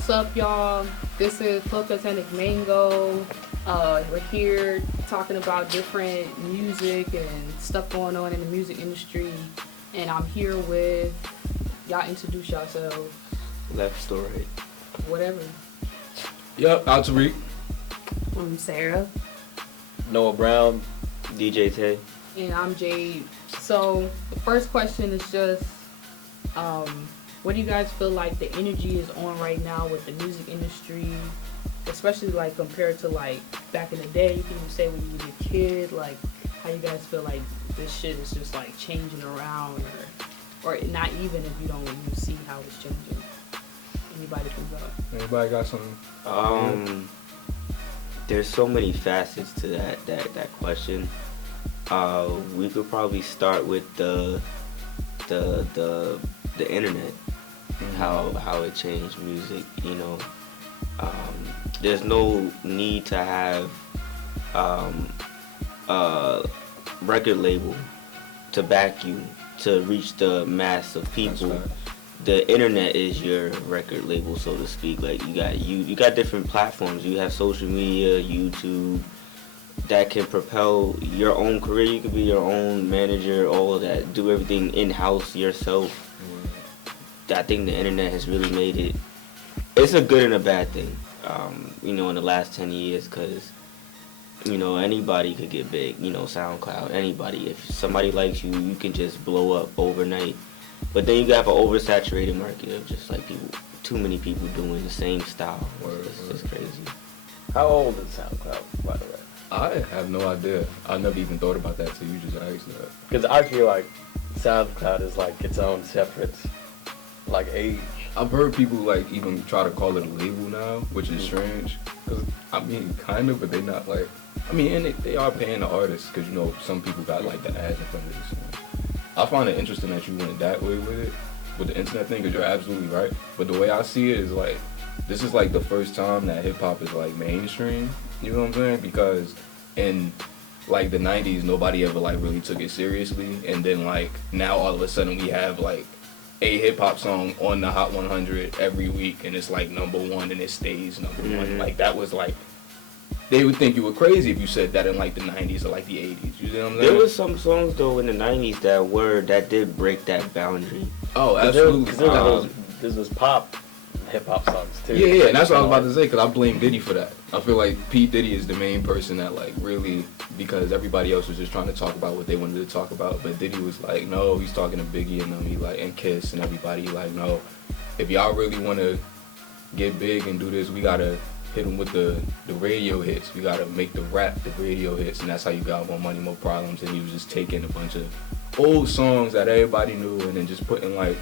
What's up, y'all? This is Phototonic Mango. We're here talking about different music and stuff going on in the music industry. And I'm here with, y'all introduce yourselves, Left story. whatever. Yep, out to Tariq. I'm Sarah. Noah Brown. DJ Tay. And I'm Jade. So the first question is just, what do you guys feel like the energy is on right now with the music industry, especially like compared to like back in the day? You can even say when you was a kid, like how you guys feel like this shit is just like changing around, or not even if you don't even see how it's changing. Anybody can go. Anybody got something? There's so many facets to that question. We could probably start with the internet, how it changed music. You know, there's no need to have a record label to back you to reach the mass of people. The internet is your record label, so to speak. Like you got different platforms. You have social media, YouTube, that can propel your own career. You can be your own manager, all of that. Do everything in-house yourself. I think the internet has really made it. It's a good and a bad thing, in the last 10 years, because, anybody could get big. SoundCloud, anybody. If somebody likes you, you can just blow up overnight. But then you have an oversaturated market of just like too many people doing the same style. It's just crazy. How old is SoundCloud, by the way? I have no idea. I never even thought about that till you just asked that. Because I feel like SoundCloud is like its own separate, like, age. I've heard people like even try to call it a label now, which is strange. Cause kind of, but they not like. And they are paying the artists because some people got like the ads in front of this. I find it interesting that you went that way with it, with the internet thing, because you're absolutely right. But the way I see it is like, this is like the first time that hip hop is like mainstream. You know what I'm saying? Because in like the 90s, nobody ever like really took it seriously, and then like now all of a sudden we have like a hip hop song on the Hot 100 every week, and it's like #1 and it stays #1. Like that was like, they would think you were crazy if you said that in like the 90s or like the 80s. You know what I'm saying? There was some songs though in the 90s that did break that boundary. Oh, absolutely. Because there's this pop hip hop songs too. Yeah, and that's what I was about to say, because I blame Diddy for that. I feel like P. Diddy is the main person that like really, because everybody else was just trying to talk about what they wanted to talk about, but Diddy was like, no, he's talking to Biggie and them, and Kiss and everybody. Like, no, if y'all really want to get big and do this, we gotta hit them with the radio hits. We gotta make the rap the radio hits, and that's how you got More Money, More Problems. And he was just taking a bunch of old songs that everybody knew and then just putting like,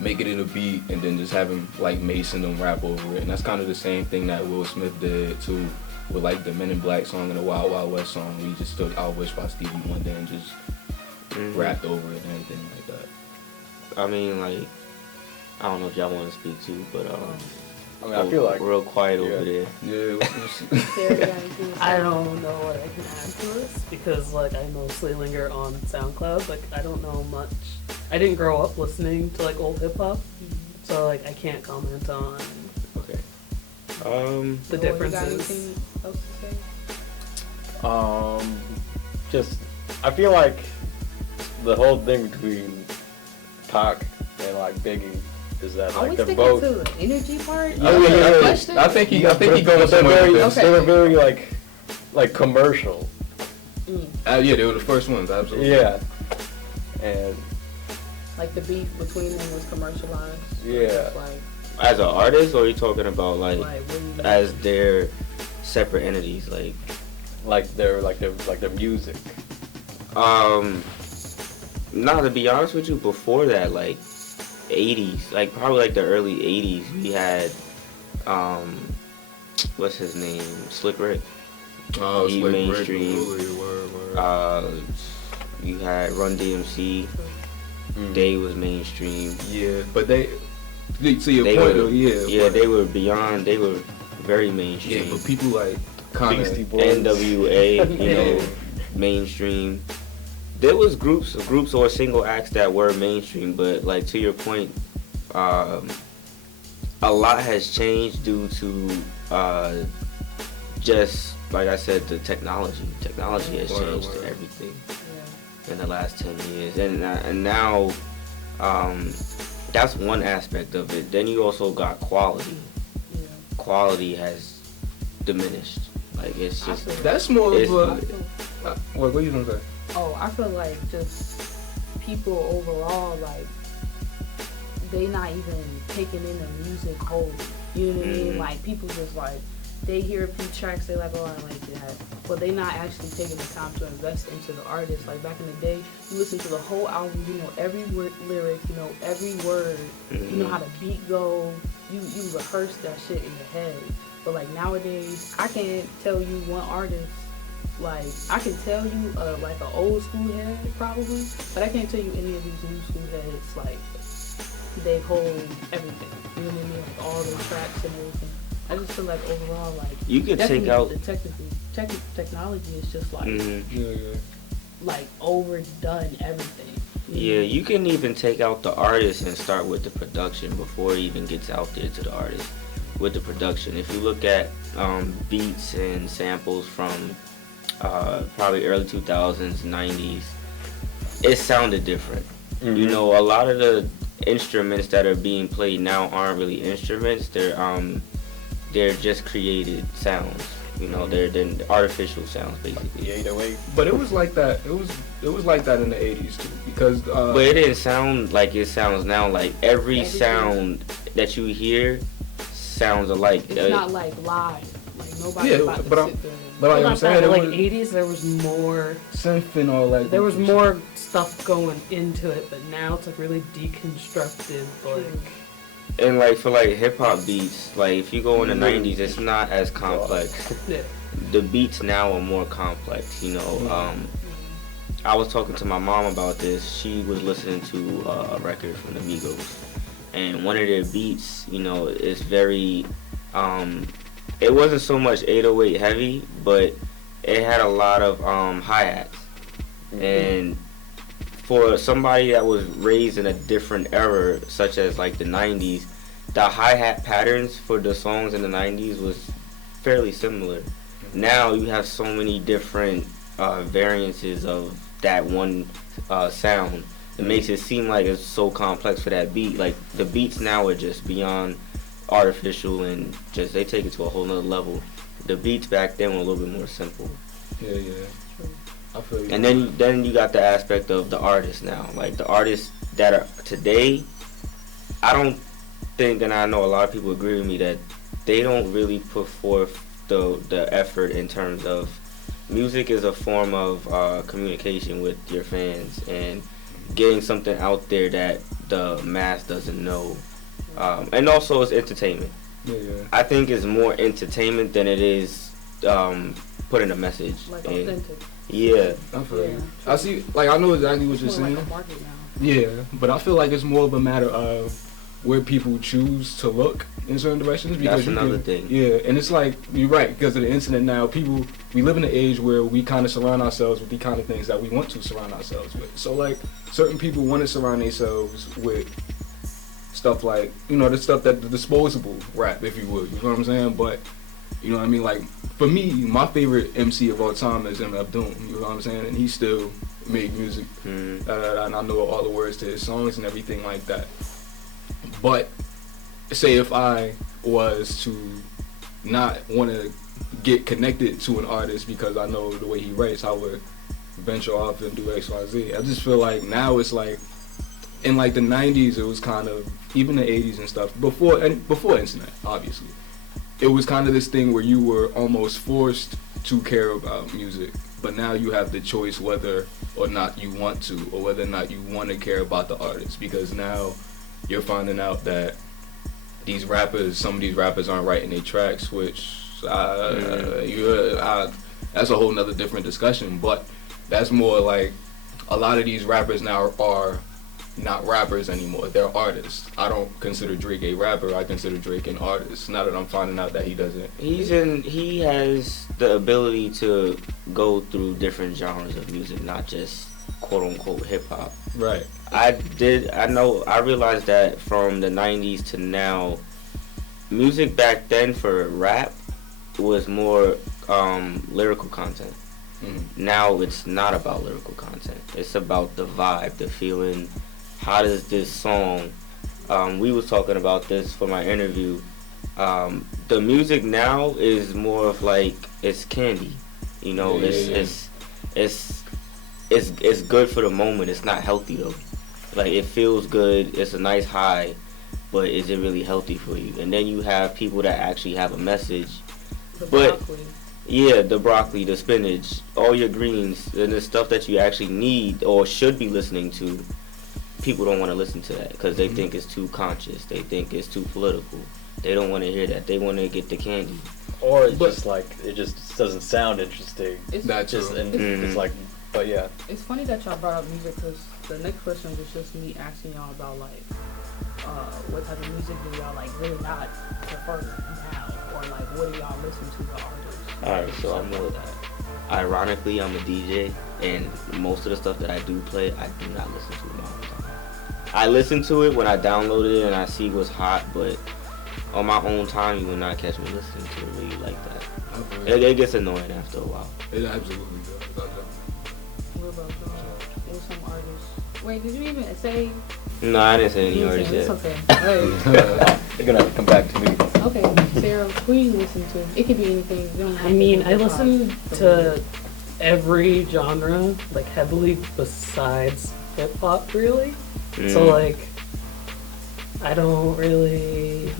making it a beat, and then just having like Mason them rap over it. And that's kind of the same thing that Will Smith did too, with like the Men in Black song and the Wild Wild West song. We just took I Wish by Stevie Wonder and just rapped over it and everything like that. I don't know if y'all want to speak to, but I feel like real quiet over there. Yeah. I don't know what I can add to this because like I mostly linger on SoundCloud. Like I don't know much. I didn't grow up listening to like old hip hop, so like I can't comment on Okay. the differences. Anything else to say? Just, I feel like the whole thing between Pac and like Biggie is that Are like we they're sticking both. to the energy part? Yeah, I think he goes somewhere with this. Okay. They were very like commercial. Yeah, they were the first ones, absolutely. Yeah, and Like the beef between them was commercialized. Yeah. Like As an artist, or are you talking about like what do you as their separate entities, like their music. Nah, to be honest with you, before that, like 80s, like probably like the early 80s, we had what's his name, Slick Rick. Oh, He Slick Rick, mainstream. word. You had Run DMC. They was mainstream. Yeah, but to your They point were, though, yeah. But, they were beyond. They were very mainstream. yeah, but people like kind Beastie of. Boys. NWA, mainstream. There was groups or single acts that were mainstream, but like to your point, a lot has changed due to just like I said, the technology. Technology has changed everything in the last 10 years, and now that's one aspect of it. Then you also got quality. Yeah. Quality has diminished. Like it's just That's more of a. I feel- What are you gonna say? Oh, I feel like just people overall, like, they not even taking in the music whole. You know what I mean? Like, people just, like, they hear a few tracks, they like, oh, I like that. But they not actually taking the time to invest into the artist. Like, back in the day, you listen to the whole album, you know every lyric, you know every word, you know how the beat go, you rehearse that shit in your head. But, like, nowadays, I can't tell you one artist. Like, I can tell you, like, an old school head, probably, but I can't tell you any of these new school heads, like, they hold everything. You know what I mean? Like, all the tracks and everything. I just feel like, overall, like, you could take definitely out. the technology is just, like, like, overdone everything. Yeah, you can even take out the artist and start with the production before it even gets out there to the artist. With the production, if you look at beats and samples from probably early 2000s, 90s, it sounded different. You know, a lot of the instruments that are being played now aren't really instruments. They're just created sounds. You know, they're artificial sounds basically. The 808. But it was like that. It was like that in the '80s too, because. But it didn't sound like it sounds now. Like every sound that you hear sounds alike. It's not like live. Like, nobody's Yeah, about to but sit there. But like Well, I'm not saying, that, it like was 80s, there was more. synth and all that. There was more stuff going into it, but now it's like really deconstructed. Like, And like for like hip hop beats, like if you go in the '90s, it's not as complex. yeah. The beats now are more complex. You know, I was talking to my mom about this. She was listening to a record from the Migos, and one of their beats, you know, is very. It wasn't so much 808 heavy, but it had a lot of hi-hats. And for somebody that was raised in a different era, such as like the 90s, the hi-hat patterns for the songs in the 90s was fairly similar. Now you have so many different variances of that one sound. It makes it seem like it's so complex for that beat. Like the beats now are just beyond artificial and just they take it to a whole nother level. The beats back then were a little bit more simple. Yeah. I feel you. And then you got the aspect of the artists now. Like the artists that are today, I don't think, and I know a lot of people agree with me, that they don't really put forth the effort in terms of music is a form of communication with your fans and getting something out there that the mass doesn't know. And also it's entertainment. Yeah. I think it's more entertainment than it is putting a message. Like, And authentic. yeah. I feel you. Yeah. I see. Like I know exactly what It's you're more saying. like a market now. Yeah, but I feel like it's more of a matter of where people choose to look in certain directions. Because That's another thing. Yeah, and it's like, you're right, because of the internet now, we live in an age where we kind of surround ourselves with the kind of things that we want to surround ourselves with. So, like, certain people want to surround themselves with stuff like, you know, the stuff that the disposable rap, if you would, you know what I'm saying? But, you know what I mean? Like, for me, my favorite MC of all time is MF Doom, you know what I'm saying? And he still made music, and I know all the words to his songs and everything like that. But say if I was to not want to get connected to an artist because I know the way he writes, I would venture off and do X, Y, Z. I just feel like now it's like, in like the 90s, it was kind of, even the 80s and stuff, before internet, obviously, it was kind of this thing where you were almost forced to care about music. But now you have the choice whether or not you want to, or whether or not you want to care about the artist, because now you're finding out that some of these rappers aren't writing their tracks, which that's a whole nother different discussion. But that's more like, a lot of these rappers now are not rappers anymore. They're artists. I don't consider Drake a rapper. I consider Drake an artist. Now that I'm finding out that he doesn't. He has the ability to go through different genres of music, not just quote unquote hip hop. Right. I realized that from the 90s to now, music back then for rap was more lyrical content. Now it's not about lyrical content. It's about the vibe, the feeling. How does this song? We was talking about this for my interview. The music now is more of like it's candy. You know, it's good for the moment. It's not healthy though. Like it feels good. It's a nice high, but is it really healthy for you? And then you have people that actually have a message. The But broccoli. yeah, the broccoli, the spinach, all your greens, and the stuff that you actually need or should be listening to. People don't want to listen to that because they think it's too conscious. They think it's too political. They don't want to hear that. They want to get the candy. Or it's just like it just doesn't sound interesting. It's, That's Just true. and it's like, but yeah. it's funny that y'all brought up music because the next question was just me asking y'all about like what type of music do y'all like really not prefer now, or like what do y'all listen to the artists? Alright, so I'm Something a, like that. ironically, I'm a DJ, and most of the stuff that I do play, I do not listen to in my own time. I listen to it when I download it and I see what's hot, but on my own time, you will not catch me listening to it really like that. It gets annoying after a while. It absolutely does. What about what's some artists? Wait, did you even say? No, I didn't say any You artists didn't say- yet. It's okay. They're gonna have to come back to me. Okay, Sarah, who you listen to? It could be anything. You don't have I to mean, be I hip-hop. listen to every genre, like heavily besides hip hop, really. So like, I don't really.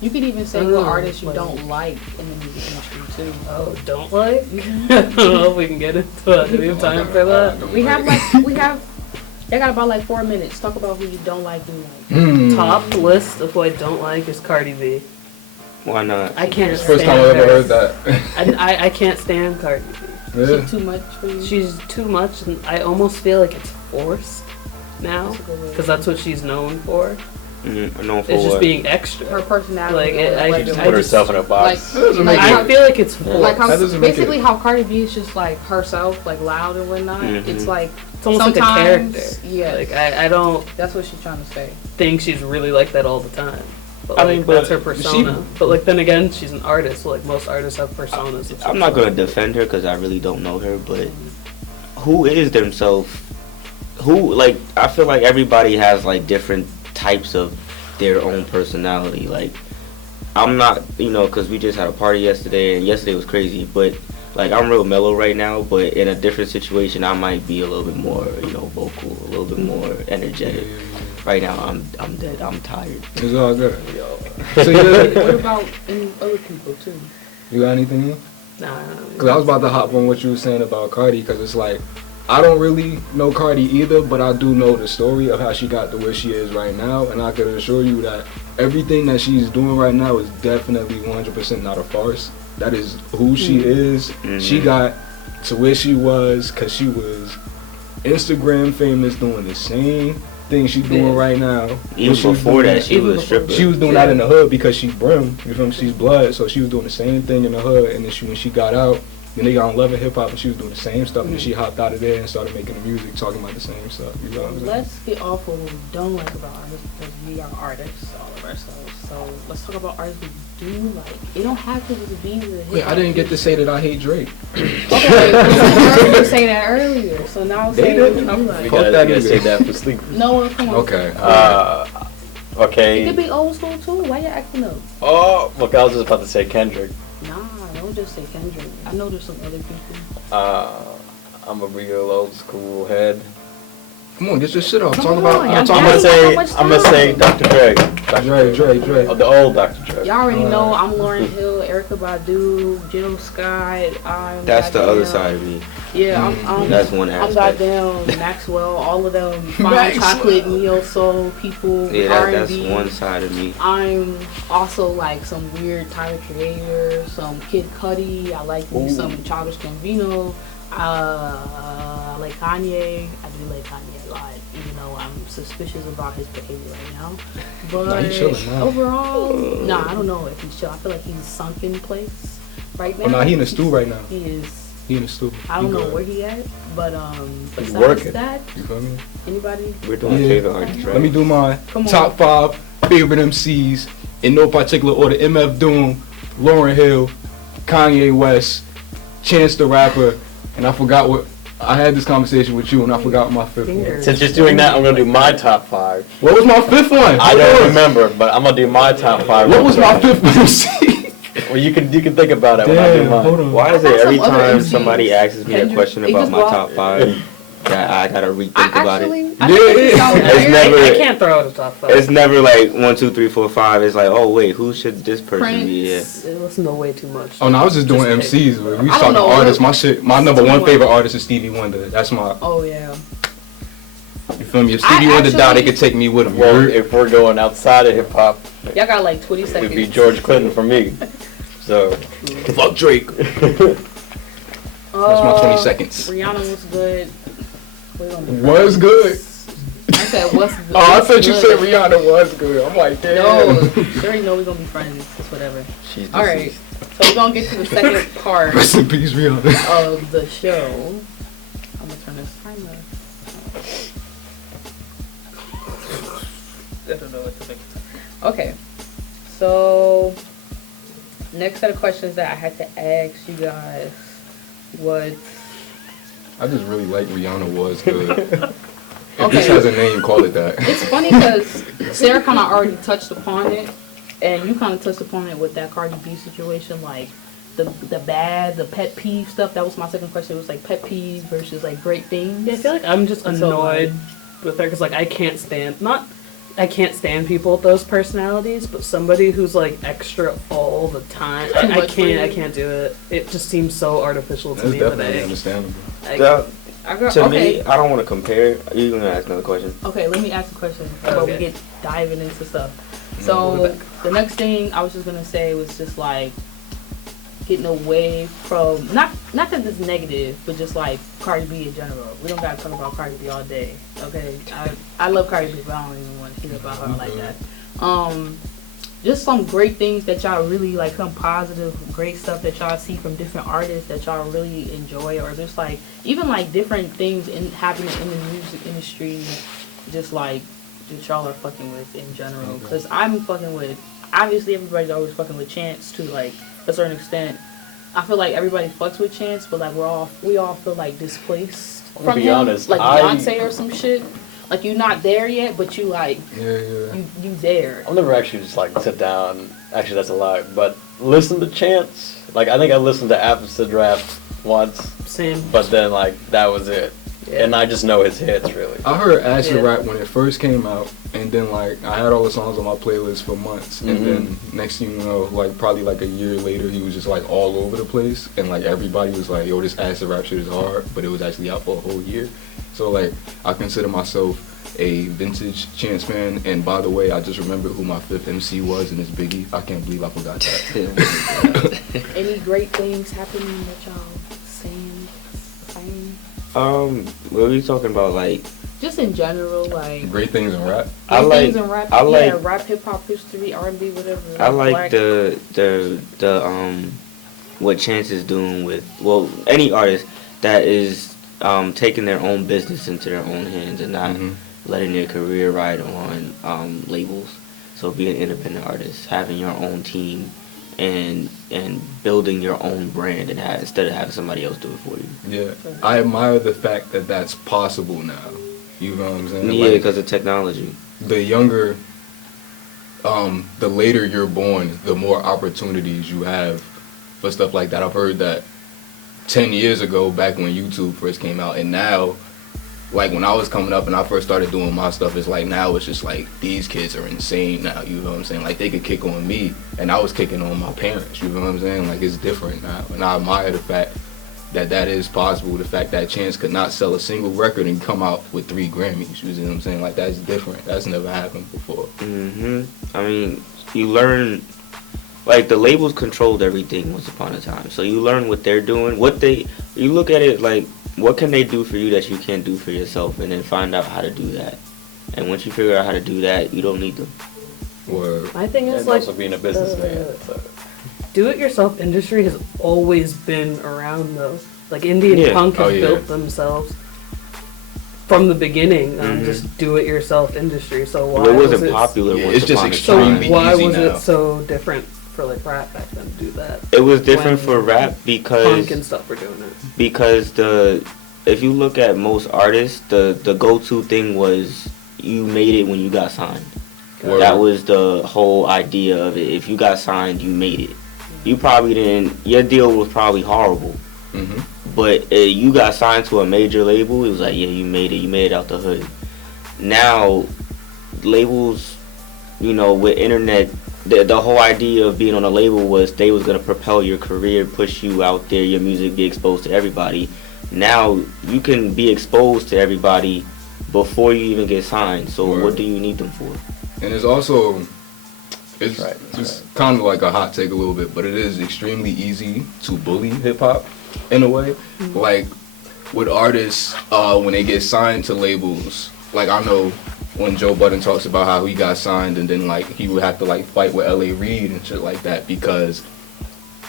You could even say Oh, what artists you like- don't like in the music industry too. Oh, don't like? I don't know if we can get into it. Do we have time for that? We have I got about like 4 minutes. Talk about who you don't like and like. Top list of who I don't like is Cardi B. Why not? I can't First stand time I ever her. heard that. I can't stand Cardi B. Yeah. She's too much for you. She's too much, and I almost feel like it's forced now, That's a good way. because that's what she's known for. Known for It's just what? being extra. Her personality. Like, like, She just I put just- herself in a box. That doesn't make I it. feel like it's forced. like how That doesn't make basically it- how Cardi B is just like herself, like loud and whatnot. Mhm. It's like It's almost like a sometimes, character. yeah. Like I don't That's what she's trying to say. think she's really like that all the time. But I like, mean, that's but her persona. But like then again, she's an artist. So like most artists have personas. of I'm some not sort. gonna defend her because I really don't know her, but who is themselves? Who like? I feel like everybody has like different types of their own personality. Like I'm not, because we just had a party yesterday, and yesterday was crazy. But like I'm real mellow right now, but in a different situation, I might be a little bit more, vocal, a little bit more energetic. Right now, I'm dead. I'm tired. It's all good. Yo. So you, What about any other people too? you got anything? Nah. Because I was about to hop on what you were saying about Cardi, because it's like, I don't really know Cardi either, but I do know the story of how she got to where she is right now, and I can assure you that everything that she's doing right now is definitely 100% not a farce. That is who she is. Mhm. She got to where she was because she was Instagram famous, doing the same thing she's doing Yeah. right now. Even When she was before doing that, she Even was a before- stripper. she was doing that in the hood because she's brim, you feel me? She's blood, so she was doing the same thing in the hood, and then when she got out, then they got on Love and Hip Hop, and she was doing the same stuff, and then she hopped out of there and started making the music, talking about the same stuff. You know what I'm saying? Let's get off of what we don't like about artists because we are artists, all of ourselves. So let's talk about artists we do like. It don't have to just be the hip Wait, I didn't get to say that I hate Drake. Okay, I heard you say that earlier, so now I'm They saying didn't. I'm We like, Fuck gotta, that we gotta nigga. save that for sleep. no, come on. Okay. It Okay. could be old school too. Why you acting up? Oh, look, I was just about to say Kendrick. Nah, don't just say Kendrick. I know there's some other people. I'm a real old school head. Come on, get your shit off. Come Talk on, about. y'all I'm I'm talking gonna got about. so much I'm gonna say time. Dr. Dre. Dre. Oh, the old Dr. Dre. Y'all already know I'm Lauryn Hill, Erica Badu, Jill Scott. I'm That's the other goddamn- side of me. Yeah, I'm That's one I'm aspect. goddamn Maxwell, all of them, Fine Maxwell. Chocolate, Neo Soul people, Yeah, that's R&B. one side of me. I'm also like some weird Tyler Creator, some Kid Cudi. I like me Ooh. some Childish Gambino. I like Kanye. I do like Kanye a lot, even though I'm suspicious about his behavior right now. But Nah, he chilling now. overall, nah, I don't know if he's chill. I feel like he's sunk in place right now. Oh, nah, he in the stew right now. He is. He in the stew. I don't He know good. where he at, but He's besides working. that, You feel me? anybody? We're doing Yeah. favorite artists, right? Let me do my Come on. top 5 favorite MCs in no particular order: MF Doom, Lauryn Hill, Kanye West, Chance the Rapper, and I forgot what. I had this conversation with you, and I forgot my fifth one. Since you're doing that, I'm gonna do my top 5. What was my fifth one? I don't remember, but I'm gonna do my top 5. What was my fifth one? Well, you can think about it when I do Damn, mine. hold on. Why is I it got every some other time MCs. somebody asks me a Kendrick, question it about just my walked- top 5 that I gotta rethink about it? I think it's so It's weird. never- I can't throw out a top 5. It's never like 1, 2, 3, 4, 5. It's like, oh wait, who should this person be? Yeah. Prince. I listen to way too much. Oh no, I was just doing Just pick. MCs. But we I was don't talking know, artists. what- My number one Stevie favorite Wonder. artist is Stevie Wonder. That's my. Oh yeah. You feel me? If I Stevie Wonder died, they actually- could take me with him. Well, if we're going outside of hip hop, Y'all got like 20 it seconds. would be George Clinton for me. So. Fuck Drake. That's my 20 seconds. Rihanna was good. We gonna be Was friends. good. I said what's good. Oh, I thought you good. said Rihanna was good. I'm like, damn. No, you already know we're gonna be friends. It's whatever. She's All right, so we're gonna get to the second part Rest in peace, Rihanna. of the show. I'm gonna turn this timer. I don't know what to think. Okay, so next set of questions that I had to ask you guys was I just really like Rihanna was good. If Okay. this has a name, call it that. it's funny because Sarah kind of already touched upon it, and you kind of touched upon it with that Cardi B situation, like the pet peeve stuff. That was my second question. It was like pet peeve versus like great things. Yeah, I feel like I'm just So, annoyed with her because like I can't stand people with those personalities, but somebody who's like extra all the time, Too I much for you. can't do it. It just seems so artificial to That's me. definitely Today. understandable. That- I got, to okay. me, I don't want to compare. You gonna ask another question? Okay, let me ask a question before we Okay. get diving into stuff. we'll So be the next thing I was just gonna say was just like getting away from not that it's negative, but just like Cardi B in general. We don't gotta talk about Cardi B all day, okay? I love Cardi B, but I don't even want to hear about her like that. Just some great things that y'all really like, some positive, great stuff that y'all see from different artists that y'all really enjoy, or just like even like different things happening in the music industry, just like that y'all are fucking with in general. Because I'm fucking with, obviously everybody's always fucking with Chance to like a certain extent. I feel like everybody fucks with Chance, but like we all feel like displaced I'm from gonna be him, honest, like I- Beyonce or some shit. Like you're not there yet, but you like Yeah. you there. I'll never actually just like sit down. Actually, that's a lie. But listen to Chance. Like I think I listened to After the Draft once, Same. but then like that was it. Yeah. And I just know his hits really. I heard Acid Yeah. Rap when it first came out, and then like I had all the songs on my playlist for months, and Mhm. then next thing you know, like probably like a year later, he was just like all over the place, and like everybody was like, "Yo, this Acid Rap shit is hard," but it was actually out for a whole year. So like I consider myself a vintage Chance fan, and by the way, I just remembered who my fifth MC was, and it's Biggie. I can't believe I forgot that. Any great things happening that y'all saying? What are you talking about? Like, Just in general, like Great things in rap. I great like, things in rap, I like, yeah, rap, hip hop, history, R&B, whatever. I like black. the what Chance is doing with, well, any artist that is taking their own business into their own hands and not Mhm. letting their career ride on labels. So being an independent artist, having your own team, and building your own brand, and instead of having somebody else do it for you. Yeah, I admire the fact that that's possible now. You know what I'm saying? Yeah, Like, because of technology. the younger, the later you're born, the more opportunities you have for stuff like that. I've heard that 10 years ago, back when YouTube first came out, and now, like when I was coming up and I first started doing my stuff, it's like now it's just like these kids are insane now. You know what I'm saying? Like they could kick on me, and I was kicking on my parents. You know what I'm saying? Like it's different now, and I admire the fact that that is possible. The fact that Chance could not sell a single record and come out with 3 Grammys. You know what I'm saying? Like that's different. That's never happened before. I mean, you learn, like the labels controlled everything once upon a time. So you learn what they're doing, you look at it like, what can they do for you that you can't do for yourself, and then find out how to do that. And once you figure out how to do that, you don't need them. Word. My thing is And like also being a businessman. So. do-it-yourself industry has always been around though. Like indie and Yeah. punk have Oh, yeah. built themselves. from the beginning, just do-it-yourself industry. So why Well, it wasn't was it, popular. Yeah, once it's just upon a So extremely time. why easy was now. it so different for like rap back then to do that? It was different when for rap Punk and stuff were doing it. because if you look at most artists, the go-to thing was you made it when you got signed. Word. That was the whole idea of it. If you got signed, you made it. You probably didn't. Your deal was probably horrible, Mm-hmm. but you got signed to a major label. It was like, yeah, you made it. You made it out the hood. Now, labels, with internet, the whole idea of being on a label was they was gonna propel your career, push you out there, your music be exposed to everybody. Now you can be exposed to everybody before you even get signed. So Word. what do you need them for? And it's also, it's Right, just kind of like a hot take a little bit, but it is extremely easy to bully hip hop in a way. Like with artists, when they get signed to labels, like I know when Joe Budden talks about how he got signed and then like he would have to like fight with L.A. Reid and shit like that because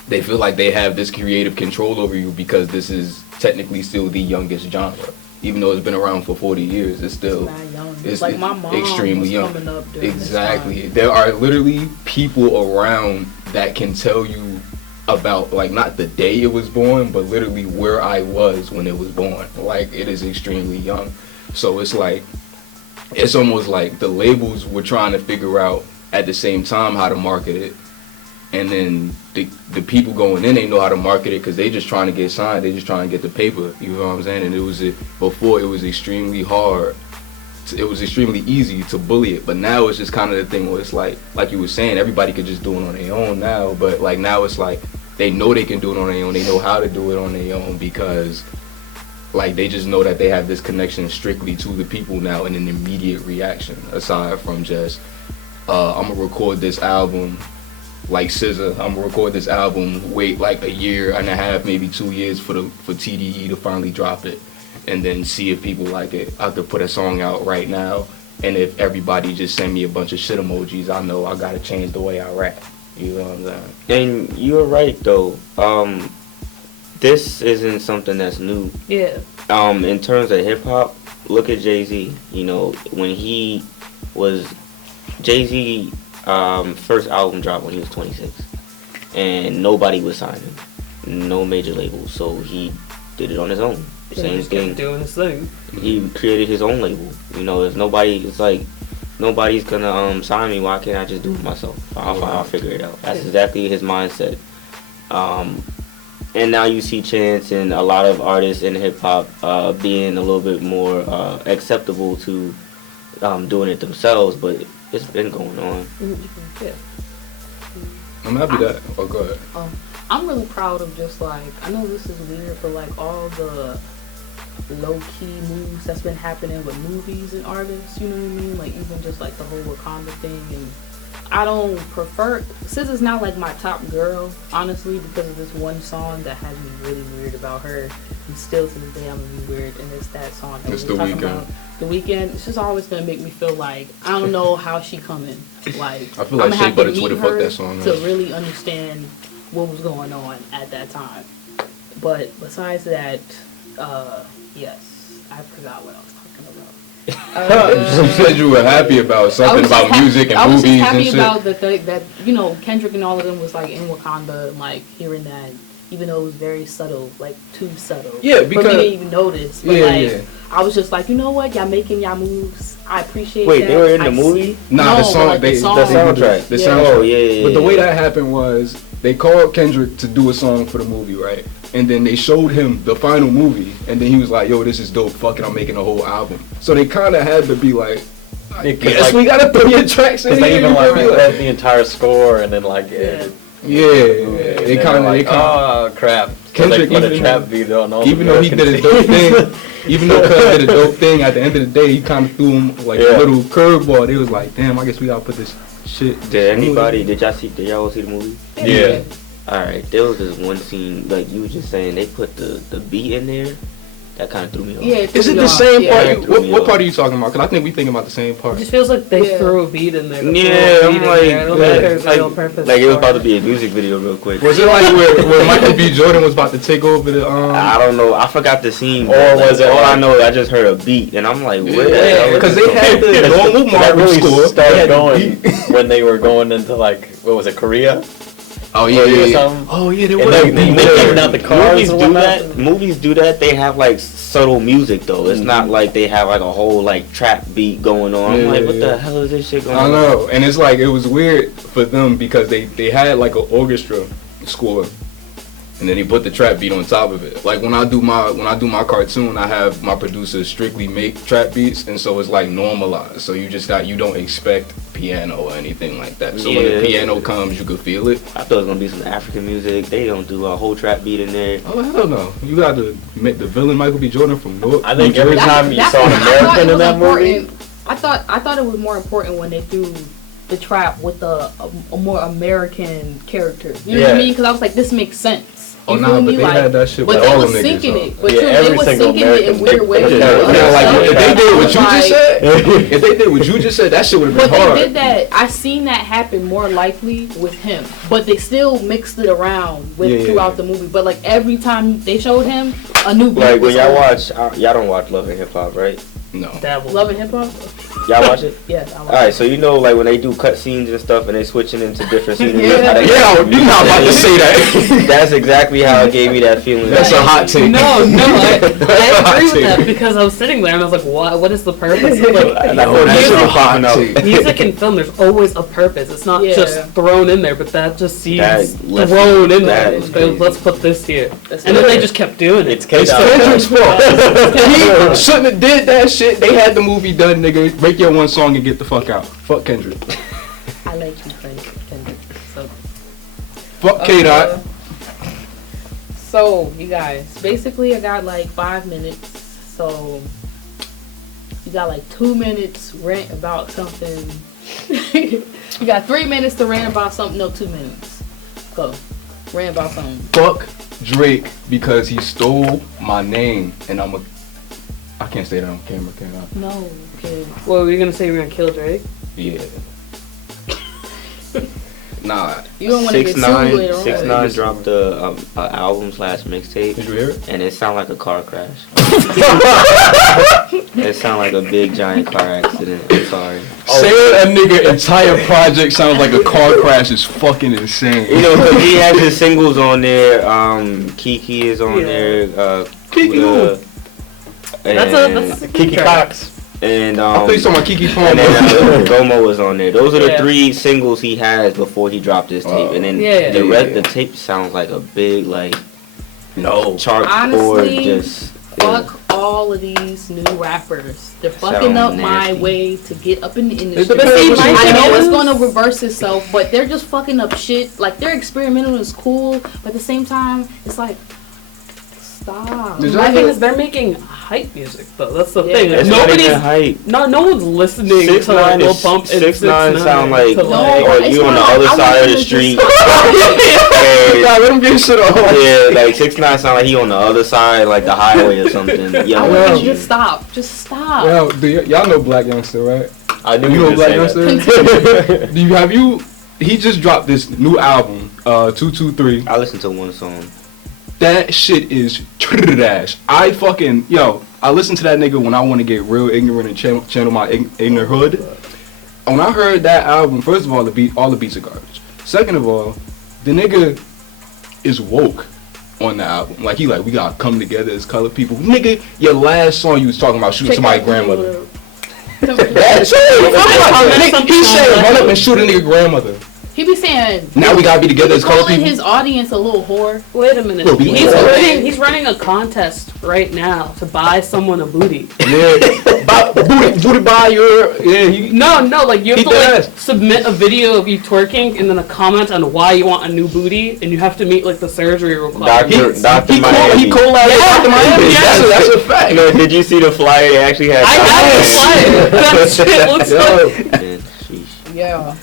they feel like they have this creative control over you because this is technically still the youngest genre. Even though it's been around for 40 years, it's still Mad young. it's like my mom extremely was young. coming up during this Exactly. time. There are literally people around that can tell you about like not the day it was born, but literally where I was when it was born. Like it is extremely young. So it's like it's almost like the labels were trying to figure out at the same time how to market it. And then the people going in, they know how to market it because they just trying to get signed. They just trying to get the paper. You know what I'm saying? And before it was extremely hard. It was extremely easy to bully it. But now it's just kind of the thing where it's like you were saying, everybody could just do it on their own now. But like now it's like they know they can do it on their own. They know how to do it on their own because like they just know that they have this connection strictly to the people now and an immediate reaction aside from just I'm gonna record this album like SZA, I'm gonna record this album, wait like a year and a half, maybe 2 years for TDE to finally drop it, and then see if people like it. I could put a song out right now, and if everybody just send me a bunch of shit emojis, I know I gotta change the way I rap. You know what I'm saying? And you're right though. This isn't something that's new. Yeah. In terms of hip hop, look at Jay-Z. When he was Jay-Z first album dropped when he was 26, and nobody was signing, no major label, so he did it on his own. Same Just thing. kept doing his thing. He created his own label. If nobody, it's like nobody's gonna sign me. Why can't I just do it myself? I'll figure it out. That's exactly his mindset. And now you see Chance and a lot of artists in hip hop being a little bit more acceptable to doing it themselves, but it's been going on. Yeah. I'm happy that. Oh, go ahead. I'm really proud of just like, I know this is weird, but like all the low-key moves that's been happening with movies and artists, you know what I mean? Like even just like the whole Wakanda thing, and I don't prefer, SZA's not like my top girl, honestly, because of this one song that has me really weird about her, and still to this day I'm really weird, and it's that song that It's we were The talking Weeknd. about. The Weeknd, it's just always gonna make me feel like I don't know how she coming. Like I feel like I'ma Shea have Butter to Twitter meet fucked her that song to up. really understand what was going on at that time. But besides that, yes, I forgot what I was talking about. You said you were happy about I something was just about music and I was movies just and happy shit. about that Kendrick and all of them was like in Wakanda, and like hearing that, even though it was very subtle, like too subtle. Yeah, for me because- to even notice. But Yeah, like yeah. I was just like, you know what, y'all making y'all moves. I appreciate Wait, that. they were in the I movie? see- Nah, no, the song, like, the song. soundtrack. The Yeah. soundtrack. Oh, yeah. But the way that happened was they called Kendrick to do a song for the movie, right? And then they showed him the final movie, and then he was like, "Yo, this is dope. Fuck it, I'm making a whole album." So they kind of had to be like, Yeah, 'cause, "Yes, like- we gotta throw your tracks in Because they here." even You like feel me? read the entire score and then like Yeah. They kind of, oh crap. 'Cause Kendrick they put a even- trap beat on all even the though he did a American dope thing, even though Cuz did a dope thing, at the end of the day, he kind of threw him like Yeah. a little curveball. They was like, "Damn, I guess we gotta put this shit." Did y'all all see the movie? Yeah. Alright, there was this one scene, like you were just saying, they put the beat in there, That kind of threw me off. Yeah, Is it the same part? Yeah. What part are you talking about? Because I think we thinking about the same It part. just feels like they Yeah. threw a beat in there. to Yeah, throw a I'm beat in like, there. I don't think there's a real purpose. like it was for about to be a music video real quick. Was it like where Michael B. Jordan was about to take over the I don't know. I forgot the scene. Or but, was it all I like- know? I just heard a beat, and I'm like, where the hell? is because this they had from? the normal That Marvel really score. They started had the going beat. when they were going into like, what was it, Korea? Oh Or yeah. something. Oh yeah, there And was. they giving out the cars Movies and do whatnot. that. Movies do that. They have like subtle music though. It's not like they have like a whole like trap beat going on. I'm Yeah, like, what yeah. the hell is this shit going I on? know, and it's like it was weird for them because they had like an orchestra score, and then he put the trap beat on top of it. Like when I do my cartoon, I have my producers strictly make trap beats, and so it's like normalized. So you don't expect piano or anything like that. So when Yeah. the piano comes, you can feel it. I thought it was gonna be some African music. They don't do a whole trap beat in there. Oh hell no! You got to make the villain Michael B. Jordan from North. I think New every Jersey. time you That's saw an what I thought American it in was that movie, important. I thought it was more important when they threw the trap with a more American character. You know what I Yeah. mean? Because I was like, this makes sense. Oh You nah, feel but me? they Like, had that shit but with they all was them niggas. sinking though. it. But Yeah, they every was single sinking it in American weird picked ways. the Yeah, character. yeah, like if they did what you Like- just said, if they did what you just said, that shit would have But been hard. they did that. I seen that happen more likely with him. But they still mixed it around with Yeah, yeah, throughout yeah. the movie. But like every time they showed him, a new beat Like when was y'all on. watch, y'all don't watch Love and Hip Hop, right? No. Dabble. Love and Hip Hop. Y'all watch it? Yes, I All like right, so you know like when they do cut scenes and stuff, and they switching into different scenery. Yeah. how they- Yeah, you're not about to say that. That's exactly how it gave me that feeling. That's a hot take. No, I agree with Hot that take. because I was sitting there and I was like, what is the purpose? Like, And I No, heard that that's shit a was hot popping up. take. music and film, there's always a purpose. It's not Yeah. just thrown in there, but that just seems That left- thrown in that there. is So crazy. let's put this here. That's And then it. they just kept doing it. It's It's Kendrick's fault. He shouldn't have did that shit. They had the movie done, nigga. Make your one song and get the fuck out. Fuck Kendrick. I let you Kendrick. So, Fuck K Dot. so you guys, basically, I got like 5 minutes. So you got like 2 minutes rant about something. You got 3 minutes to rant about something. No, 2 minutes. Go rant about something. Fuck Drake because he stole my name, and I can't say that on camera, can I? No, kid. What were you gonna say? You're gonna kill Drake? Yeah. Nah. You don't want to get sued later on. 6ix9ine dropped a album / mixtape, Did you hear it? and it sounded like a car crash. It sounded like a big giant car accident. I'm sorry. Saying a nigga entire project sounds like a car crash is fucking insane. You know, 'cause he has his singles on there. Kiki is on Yeah. there. Kiki Kuda, That's a Kiki track. Cox. and I thought you was talking about Kiki Palmer. and then Gomo was on there. Those are the Yeah. 3 singles he has before he dropped his tape. And then Yeah. the tape sounds like a big like No. chart Honestly, board just. Fuck all of these new rappers. They're fucking up Sound my nasty. way to get up in the It industry. depends See, what my you I thing know do. it's is- gonna reverse itself, but they're just fucking up shit. Like their experimental is cool, but at the same time, it's like stop. Did My y'all thing hear- is they're making hype music though. That's the Yeah. thing. It's not even Nobody's hype. no one's listening to like 6ix9ine Lil is Pump and 6ix9ine sound like to, No, or it's you on the not. other I side of want the him to street. just- God, let him get shit off. Yeah, like 6ix9ine sound like he on the other side, like the highway or something. I Yo, want Well- you to just stop. Just stop. Well, y'all know Black Youngster, right? I knew You you know were Black going to say Youngster? Have you? He just dropped this new album, 223. I listened to one song. That shit is trash. I listen to that nigga when I want to get real ignorant and channel my ignorant hood. When I heard that album, first of all, all the beats are garbage. Second of all, the nigga is woke on the album. Like we gotta come together as colored people. Nigga, your last song you was talking about shooting Check somebody's out grandmother. the- That's it. He said run up and shoot a nigga grandmother. He be saying. Now we gotta be together as colored calling people. his audience a little whore. Wait a minute. Well, we- He's running a contest right now to buy someone a booty. Yeah, booty by your No, like you have He to like does. submit a video of you twerking and then a comment on why you want a new booty, and you have to meet like the surgery requirements. Dr. He Miami. collaborated with Yeah, Dr. Miami. yeah. That's a fact. You know, did you see the flyer? They actually had. I have the flyer. That shit looks like. Man, sheesh. Yeah.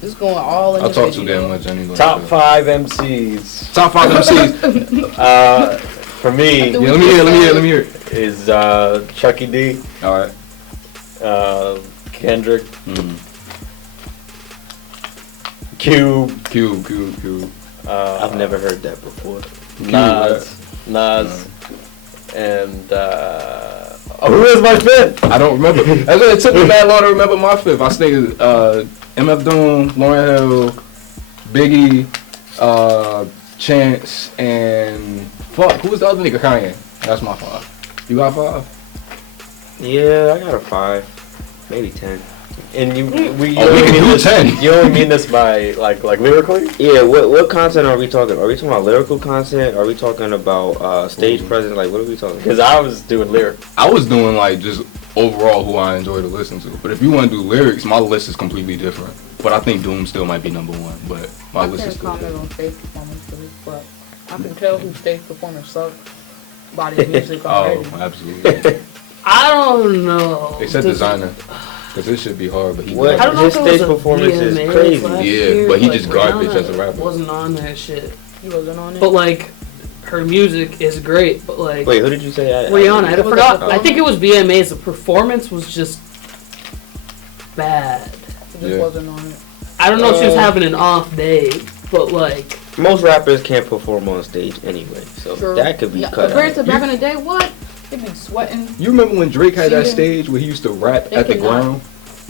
Just going all in I the talk too video. damn much anyway. top 5 MCs. Top 5 MCs. For for me, After Yeah, let me hear. is Chucky D, All right. Kendrick, Cube. I've never heard that before. Nas, and who is my fifth? I don't remember. That's what it took me that long to remember my fifth. I stayed MF Doom, Lauryn Hill, Biggie, Chance, and fuck, who was the other nigga? Kanye. That's my 5. You got 5? Yeah, I got a 5, maybe 10. And you we can do 10. You only mean this by like lyrically? Yeah, what content are we talking? Are we talking about lyrical content? Are we talking about stage presence? Like, what are we talking about? Because I was doing lyrics. I was doing like just overall who I enjoy to listen to. But if you want to do lyrics, my list is completely different. But I think Doom still might be number 1. But my I list is can't still comment different. on stage performances, but I can tell who stage performers suck by their music already. Oh, absolutely. I don't know. Except Designer. Because this should be hard, but he What? I don't know His if it was stage a performance is VMAs crazy. last Yeah, year, but he like, just garbage Rihanna as a rapper. Wasn't on that shit. He wasn't on it. But like, her music is great. But like, Wait, who did you say? Rihanna, I forgot. Oh. I think it was VMAs. The performance was just bad. He just Yeah. wasn't on it. I don't know if she was having an off day, but like, Most rappers can't perform on stage anyway, so True. that could be Yeah, cut compared out. to back in the day, what? They'd be sweating. You remember when Drake had that Singing. stage where he used to rap They at the cannot. ground?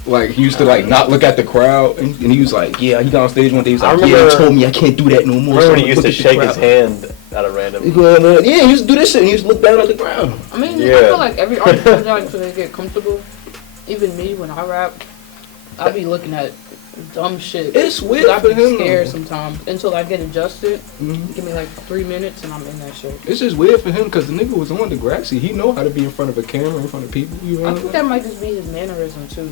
Like, he used to, like, not look at the crowd, and he was like, yeah, he got on stage one day, he was I like, yeah, remember- he told me I can't do that no more. Remember so when he I'ma used look to at the shake his crowd." hand at a random? He going, yeah, he used to do this shit, and he used to look down at the ground. I mean, Yeah. I feel like every artist comes out until they get comfortable. Even me, when I rap, I be looking at dumb shit. It's weird I for be him, scared though. sometimes until I get adjusted. Mhm. Give me like 3 minutes and I'm in that shit. It's just weird for him, because the nigga was on Degrassi. He know how to be in front of a camera, in front of people, you know I what think that might just be his mannerism too.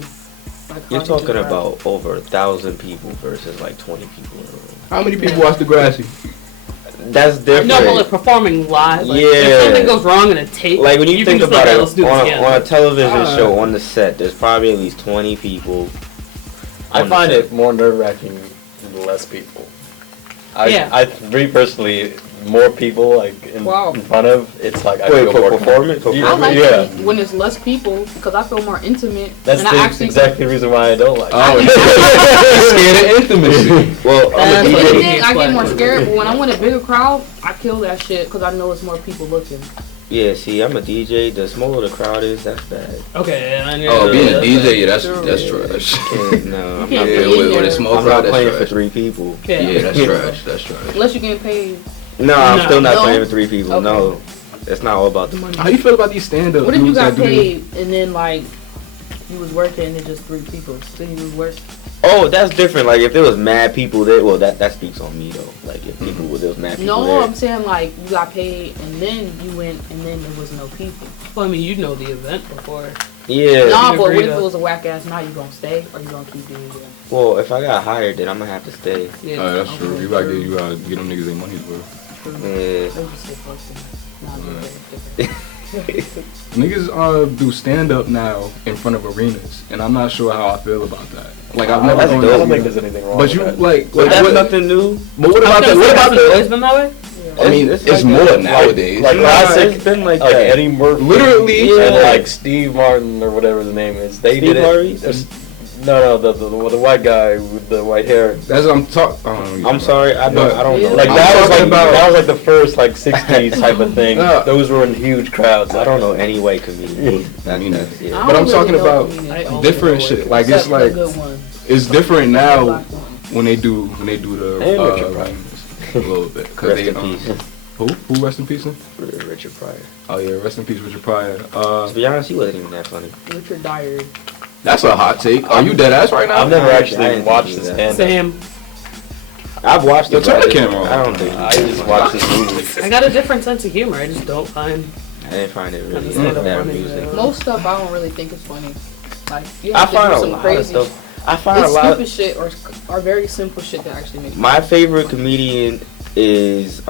Like how You're he talking just rap. about over 1,000 people versus like 20 people in a room. How many people watch Degrassi? That's different. no, but like performing live. Like, Yeah. if something goes wrong in a tape, Like when you think can just about like, it, let's do this again. on a television Alright. show on the set, there's probably at least 20 people. I on the find set. it more nerve-wracking than less people. Yeah. I me personally, more people like in front of, it's like I Wait, feel for more performance? For comfortable. I like Yeah. it when it's less people because I feel more intimate. That's and I the actually exactly the reason why I don't like it. Oh, he's scared of intimacy. Well, I'm That's a what But DJ. it then I get more But- scared. But when I'm in a bigger crowd, I kill that shit because I know it's more people looking. Yeah, see, I'm a DJ. The smaller the crowd is, that's bad. Okay, and then Oh, being a that's DJ, yeah, that's True. trash. Yeah, no, I'm You not, can't Yeah, be with in a there. small I'm crowd, not that's playing for trash. 3 people. Yeah, that's Yeah. trash. That's trash. Unless you're getting paid. No, I'm still not No? playing for 3 people. Okay. No, it's not all about the money. How you feel about these stand-up What if you dudes got that do paid and then like you was working and it just 3 people? Then you was worse. Oh, that's different. Like if there was mad people there, well, that speaks on me though. Like if people there was mad people No, there. I'm saying like you got paid and then you went and then there was no people. Well, I mean, you know the event before. Yeah. Nah, you but what agree if though. it was a whack ass night? You gonna stay or you gonna keep doing it? Well, if I got hired, then I'm gonna have to stay. Yeah. Oh, that's true. You gotta get them niggas their money's worth. Yeah. Maybe say fuck them. Nah, Niggas do stand-up now in front of arenas, and I'm not sure how I feel about that. Like I've Oh, never that's gone dope. I to don't think arena. there's anything wrong But with you that. like But that's what, nothing new. But what I about was the gonna what say, about hasn't it always the? been that way? I mean, It's it's like more that. nowadays. Like Nah, classic, it's been like like that. Eddie Murphy, Literally, Yeah. and like Steve Martin or whatever his name is. They Steve did Harvey? it. No, the white guy with the white hair. that's what I'm talking. I'm sorry, I don't know. Like I'm that was talking like about- that was like the first like '60s type of thing. Yeah. Those were in huge crowds. I don't know any white comedian. Me neither. That's, yeah. I But don't I'm talking really know about comedians. different shit. Like it's Except for the like good ones. it's different now Black ones. when they do the And Richard Pryor. arenas a little bit. Cause Rest they in peace. Who rest in peace? Then? Richard Pryor. Oh yeah, rest in peace, Richard Pryor. To be honest, he wasn't even that funny. Richard Dyer. That's a hot take. Are you dead ass right now? I've never I actually didn't watched think this that. stand. Same. I've watched Yo, it. turn but the camera on. I don't think. I just watched this movie. I got a different sense of humor. I just don't find. I didn't find it really Stand-up that funny, amusing. though. Most stuff I don't really think is funny. Like you I have to find do a some lot of crazy stuff. I find a it's lot. stupid shit or very simple shit that actually makes My favorite comedian is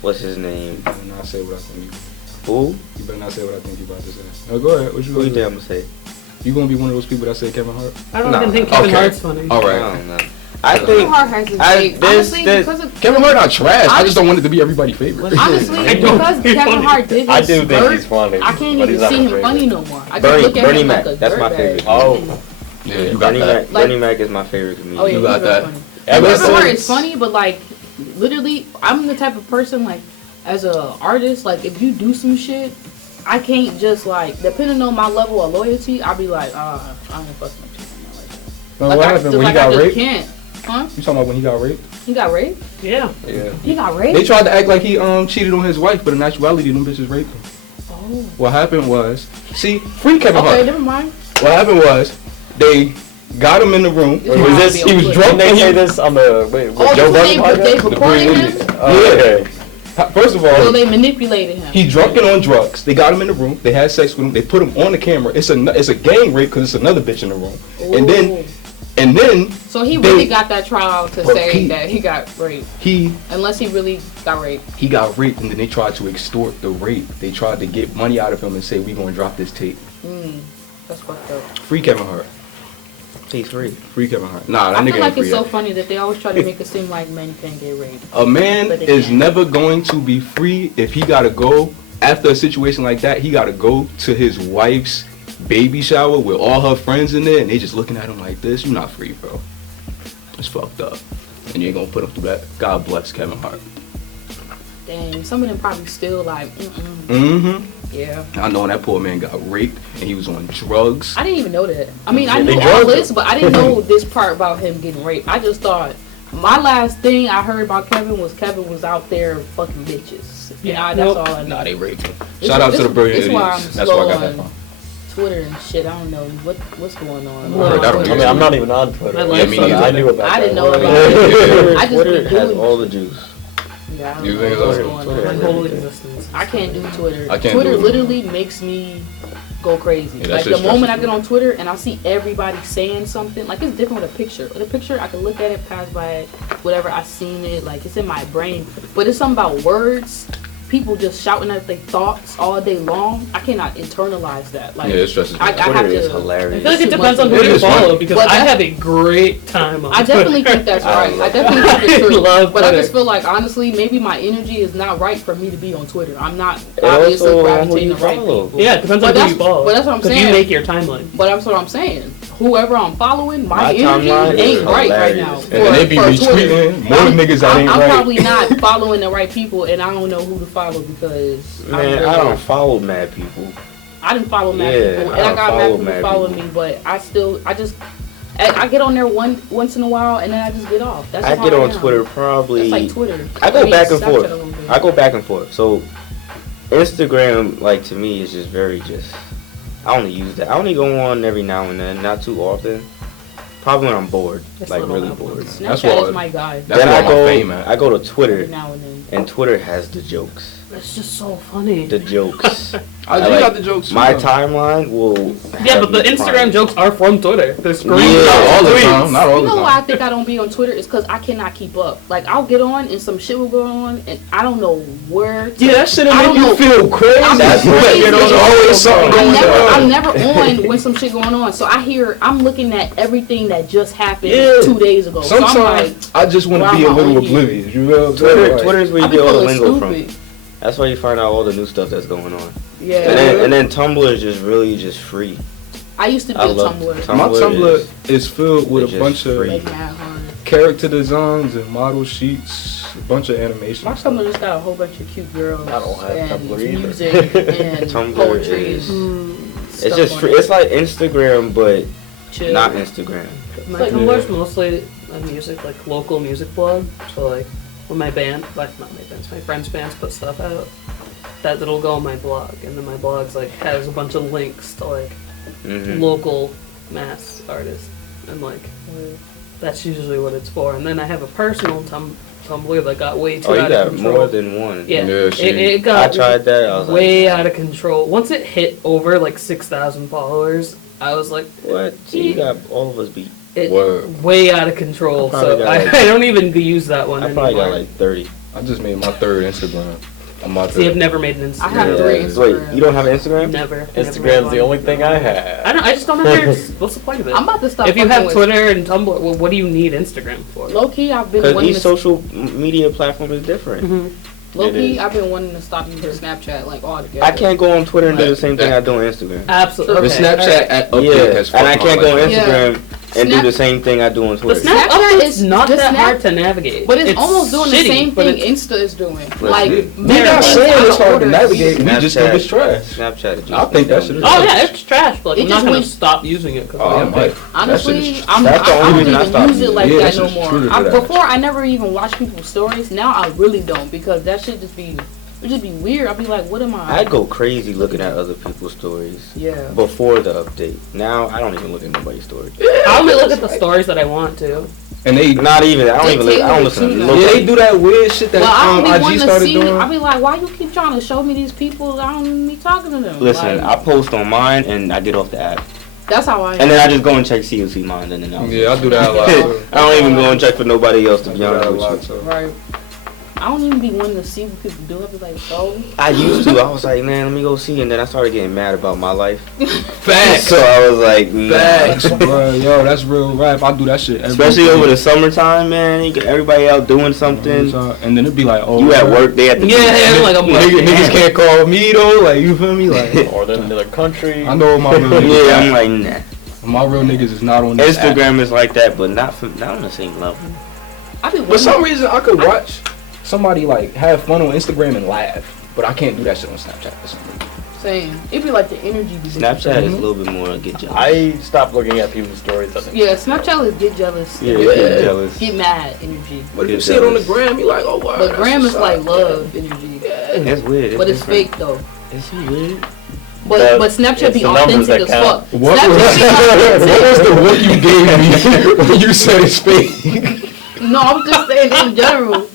what's his name? You better not say what I think you. Who? You better not say what I think you about to say. No, go ahead. What you Who you gonna think say? I'm gonna say? You gonna be one of those people that say Kevin Hart? I don't Nah. even think Kevin Okay. Hart's funny. All I right. don't know. I Kevin think Hart has his I- way. this- Honestly, this- because of Kevin Hart not trash. I just don't want it to be everybody's favorite. honestly, I don't because think Kevin funny. Hart did his I do think spurt, he's funny. I can't but even he's not see my him favorite. funny no more. I just Bernie, look at Bernie him Mac. like a That's my dirtbag. favorite. Oh, Yeah, you got Bernie that. Mac. Like- Bernie Mac is my favorite comedian. Oh yeah, You he's got very that. funny. Ever Kevin Hart since- is funny, but like, literally, I'm the type of person like, as a artist, like if you do some shit, I can't just like, depending on my level of loyalty, I'll be like, I ain't fucking with you. No, Like, what I, happened when like he I got just raped? can't. Huh? You talking about when he got raped? He got raped? Yeah. yeah. He got They raped? tried to act like he cheated on his wife, but in actuality, them bitches raped him. Oh. What happened was, see, free Kevin Okay, Hart. never mind. What happened was, they got him in the room. This Wait, might was not this? be He on was Twitter. drunk. They and say he- this on the wait, Oh, Joe this Budden when they podcast. recorded him? Idiots. Oh, Yeah. okay. First of So all, they manipulated him. he drunken on drugs. They got him in the room. They had sex with him. They put him on the camera. It's a gang rape because it's another bitch in the room. Ooh. And then So he they- really got that trial to Bro, say he- that he got raped. he Unless he really got raped. got raped, and then they tried to extort the rape. They tried to get money out of him and say, "We gonna drop this tape." That's fucked up. Free Kevin Hart. He's free. Free Kevin Hart. Nah, that I nigga feel ain't like free it's so yet. funny that they always try to make it seem like men can't get raped. A man But they is can't. never going to be free if he gotta go after a situation like that. He gotta go to his wife's baby shower with all her friends in there, and they just looking at him like this. You're not free, bro. It's fucked up, and you ain't gonna put him through that. God bless Kevin Hart. Dang, some of them probably still like, Mm-hmm. yeah. I know that poor man got raped and he was on drugs. I didn't even know that. I mean, I Yeah, knew they all drugged this, but I didn't know this part about him getting raped. I just thought my last thing I heard about Kevin was out there fucking bitches. Yeah, That's all I know. Nah, they raped him. This- Shout out to this- the brilliant this why idiots. I'm That's where I got slow that on from. Twitter and shit. I don't know what's going on. I heard that on I mean, I'm not even on Twitter. I like Yeah, me So neither. I knew about I didn't that. know about Twitter, it. I just Twitter be has doing all the juice. Yeah, I don't You know think what's so? going Twitter on. My whole existence. I can't do Twitter. I can't Twitter do it. literally makes me go crazy. Yeah, that Like shit the moment I stresses get me. on Twitter and I see everybody saying something, like it's different with a picture. With a picture, I can look at it, pass by it, whatever, I seen it, like it's in my brain. But it's something about words. People just shouting out their thoughts all day long. I cannot internalize that. Like Yeah, it stresses me I out. have Twitter is to. I hilarious. feel like it Too depends much on who It you is funny. follow because But I that- have a great time on I definitely Twitter. think that's right. I definitely think it's true. Love But I Twitter. just feel like honestly, maybe my energy is not right for me to be on Twitter. I'm not It obviously also on who gravitating you the right follow. people. Yeah, it depends But on who that's- you follow. but that's what I'm 'Cause saying. you make your timeline. But that's what I'm saying. Whoever I'm following, my My energy timeline is ain't right right now. hilarious. And then they be for Twitter. retweeting more I'm- niggas that I'm, ain't I'm right. probably not following the right people, and I don't know who to follow because Man, I don't follow mad people. I didn't follow mad Yeah, people, I and I don't got follow mad mad people following people. me, but I get on there once in a while, and then I just get off. That's I just get how on am. Twitter probably. It's like Twitter. I go mean, back and Snapchat forth. a little bit. I go back and forth. So Instagram, like to me, is just very just. I only use that. I only go on every now and then, not too often. Probably when I'm bored, Just like little really apples. bored. That's Snapchat what- is my guy. That's Then where I my go. fame at. I go to Every Twitter, now and then. and Twitter has the jokes. It's just so funny. The jokes. I I do like- got the jokes. My too. timeline will. Yeah, have but the me Instagram crying. jokes are from Twitter. They're Not screenshots. all the tweets. time. Not all You the know time. why I think I don't be on Twitter is because I cannot keep up. Like I'll get on and some shit will go on and I don't know where. To, Yeah, that shit I make don't you know. feel crazy. I'm That's what crazy. you know, There's always something I'm going never on. on when some shit going on. So I'm looking at everything that just happened Yeah. 2 days ago. So I'm like, Sometimes I just want why to be am a I little on here? oblivious. You know, Twitter is where I you be get all the feeling lingo stupid. from. That's why you find out all the new stuff that's going on. Yeah. And then Tumblr is just really just free. I used to be I a love Tumblr. My Tumblr Tumblr is filled with it's a just bunch free. Like of mad hard. character designs and model sheets, a bunch of animation. My Tumblr just got a whole bunch of cute girls I don't have and Tumblr either. music and Tumblr poetry is- and It's stuff just on free. it. It's like Instagram, but Chill. not Instagram. My Like- Tumblr's mostly a music, like local music blog. So like when my band, like not my bands, my friends' bands put stuff out, that'll go on my blog, and then my blog's like has a bunch of links to like Hmm. local mass artists, and like that's usually what it's for. And then I have a personal Tumblr that got way too Oh, you out of got control. more than one. Yeah, Yeah, it, shit. it I got tried that. I was way like, out of control. Once it hit over like 6,000 followers, I was like, what? So you got all of us beat. it Word. way out of control. I probably So got, I, like- I don't even use that one I probably anymore. got like 30. I just made my third Instagram. I'm about See, I've to. never made an Instagram. I have Yeah. 3 Wait, Instagrams. you don't have an Instagram? Never. Instagram's the only thing I have. I just don't understand. What's the point of it? I'm about to stop. If you fucking have with- Twitter and Tumblr, well, what do you need Instagram for? Low key, I've been Because wanting each to. social media platform is different. Mm-hmm. Low It key, is. I've been wanting to stop using Snapchat like altogether. I can't go on Twitter and do the same thing I do on Instagram. Absolutely. The Okay. Snapchat at update Yeah, has and I fucked can't my go on life up. Instagram and do Snap- the same thing I do on The Twitter. Snap Snapchat update's is- not the that Snap- hard to navigate. But it's almost doing the shitty, same but thing it's- Insta is doing. But Like, we- We're there are not things saying out it's of hard to order. navigate. We just think it's trash. Snapchat is just I think that shit is- Oh yeah, it's trash. But It I'm not just gonna went- stop using it. 'Cause Oh, I might. Honestly, That shit is- I'm, that's the I only don't reason I even stopped use it like Yeah, that that's no just more. true to that. Before, I never even watched people's stories. Now I really don't because that shit it just be weird. I'll be like, what am I? I go crazy looking at other people's stories Yeah. before the update. Now I don't even look at nobody's story. I only look at the stories that I want to. And they, Not even. I don't They even. I don't tailor it listen to to look. yeah, they do that weird shit that Well, I don't be IG wanting to started see. doing. I be like, why you keep trying to show me these people? I don't even be talking to them. Listen, I Like, post on mine and I get off the app, that's how I am. and then I just go and check COC mine, and then I'll. Yeah, I do that a lot. too. I don't even go and check for nobody else to I be do that a honest lot, with you. too. Right. I don't even be wanting to see what people do. I be like, so. I used to. I was like, man, let me go see, and then I started getting mad about my life. Facts. So I was like, nah. Facts, bro. Yo, that's real rap. I do that shit every Especially day. over the summertime, man. You get everybody out doing something. And then it'd be like, oh, You at work, they at the Yeah, like I'm Niggas can't call me though. Like, you feel me? Like, Or they're in another country. I know my real niggas. Yeah, I'm like, nah. My real niggas is not on this app. Instagram is like that, but not on the same level. I be For some reason, I could watch somebody like have fun on Instagram and laugh, but I can't do that shit on Snapchat for some reason. saying it be like the energy. Be Snapchat is a little bit more get jealous. I stopped looking at people's stories. I think. Yeah, Snapchat is get jealous. Yeah, Yeah. get jealous. Get mad energy. But if you Get see it on the jealous. gram, you like, oh wow. But that's gram is what's like up. love energy. It's weird. But it's different. fake though. It's weird. But Snapchat it's be the numbers authentic that as count. fuck. What Snapchat was, be what authentic. was the look you gave me when you said it's fake? No, I'm just saying in general.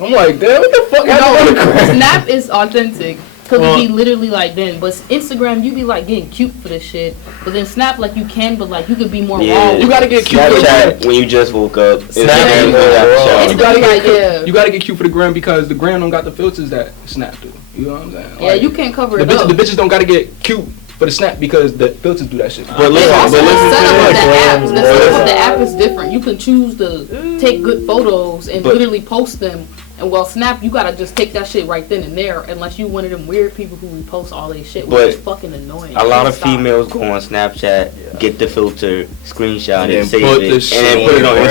I'm like, damn, what the fuck? No, No. Snap is authentic. Cause Well- it be literally like then, but Instagram you be like getting cute for this shit. But then Snap like you can, but like you could be more Yeah. raw. You gotta get cute for the gram. Snapchat when you just woke up. Instagram Snapchat, when you yeah. got the It's shower. You gotta like, get yeah. you gotta get cute for the gram because the gram don't got the filters that Snap do. You know what I'm saying? Yeah, Like, you can't cover the it up. the bitches don't gotta get cute for the Snap because the filters do that shit. But They listen, also but the listen setup of to the app. this. The setup of the app is different. You can choose to take good photos and But- literally post them. And while Snap, you gotta just take that shit right then and there, unless you one of them weird people who repost all they shit, which But is fucking annoying. A lot of Stop. females go on Snapchat, get the filter, screenshot And it, then save put it, the and shit then put it on on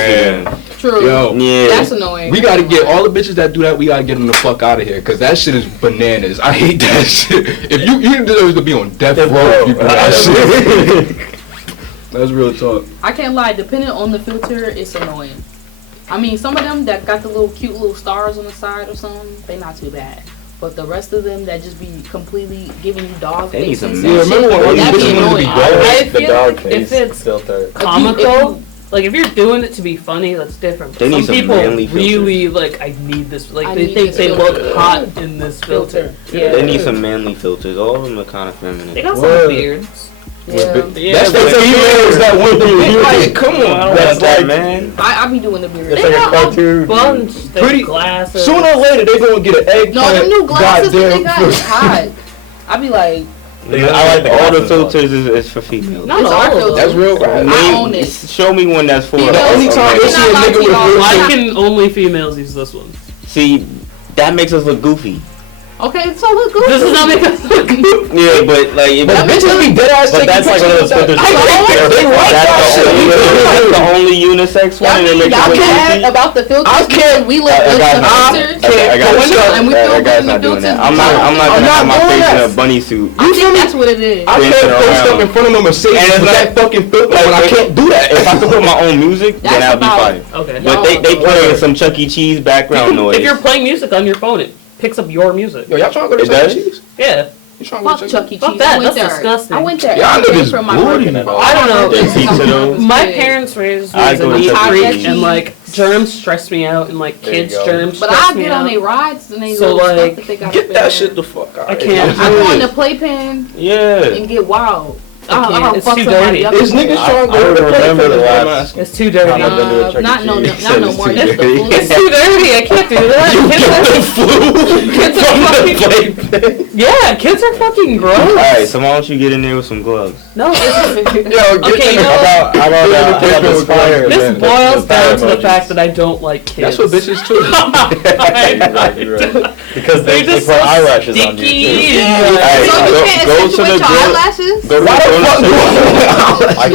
Instagram. True. Yo. Yeah. That's annoying. We gotta get all the bitches that do that. We gotta get them the fuck out of here, cause that shit is bananas. I hate that shit. If you deserve to be on death row if you do that shit. That's real talk. I can't lie. Depending on the filter, it's annoying. I mean, some of them that got the little cute little stars on the side or something, they not too bad. But the rest of them that just be completely giving you dog They need faces some and Yeah, shit, remember when all these that be bitches wanted to be annoying. dogs? I The feel dog like face if it's filter. comical, like if you're doing it to be funny, that's different. But They need some some people manly really like, I need this. Like I they need think this they filter. look hot in this filter. Yeah. They need some manly filters. All of them are kind of feminine. They got Word. some beards. Yeah. That's the females that want the big. Like, come on, That's That's that, like- man. I be doing the beard. It's They like a got a cartoon. bunch. They Pretty- glasses. Sooner or later they gonna get an eggplant. No, them new glasses that they got is Goddamn. hot. I be like, I like the all the glasses, though. filters is for females. Not It's all our of them. filter. That's real rap. I own it. Show me one that's for The The only time You're you see a not allowed nigga to with y'all. real Why Not- can only females use this one? See, that makes us look goofy. okay, so look good. This is not making us look good. Yeah, but like, if But bitches be dead ass But taking that's like one of those pictures. filters. I like they like that that's shit. the only unisex one, Y'all and it mean makes y'all us look mad goofy. about the filters? I can't- We look I good got in no- the I filters. can't- I got What's no- up? And we that feel good guy's in the not doing that. filters. I'm not I'm gonna not have my doing face in that. a bunny suit. I think that's what it is. I can't Dancing post up around. in front of no Mercedes And it's with like- that fucking filter when I can't do that. If I could put my own music, then That's I'd be about- fine. Okay. But they playing some Chuck E. Cheese background noise. If you're playing music on your phone, it picks up your music. Yo, y'all trying to go to It Chuck E. does? Cheese? Yeah. You trying to go Fuck to Chuck E. Fuck Cheese. that, I went that's there. disgusting. I went there Y'all every day niggas for my booty, birthday. bro. I don't know. There's pizza though. My parents raised me I as a go to neat Chuck E. freak, Cheese. and like germs stress me out, and like There you kids' go. germs But stress I me get on out. their rides and they So, little like, stuff that they got Get up in that there. shit the fuck out. I can't. I go on the playpen Yeah. and get wild. I don't It's fuck too somebody dirty. up. Is niggas trying to I go to the remember the play? last- It's too dirty. I've been to a Chuck E. Not no Cheese. more. Said That's it's the too food. That's the dirty. food. It's too dirty. I can't do that. Kids are fucking. Yeah, kids are fucking gross. Alright, so why don't you get in there with some gloves? No, it's, Yo, get Okay, the- you know How about the Spire? this then? boils The down to the emojis. fact that I don't like kids. That's what bitches too. Right. Because they They're just put so eyelashes on you sticky. too. and, Alright, So you go- can't go to accentuate the your grill. eyelashes? Go Why the fuck do I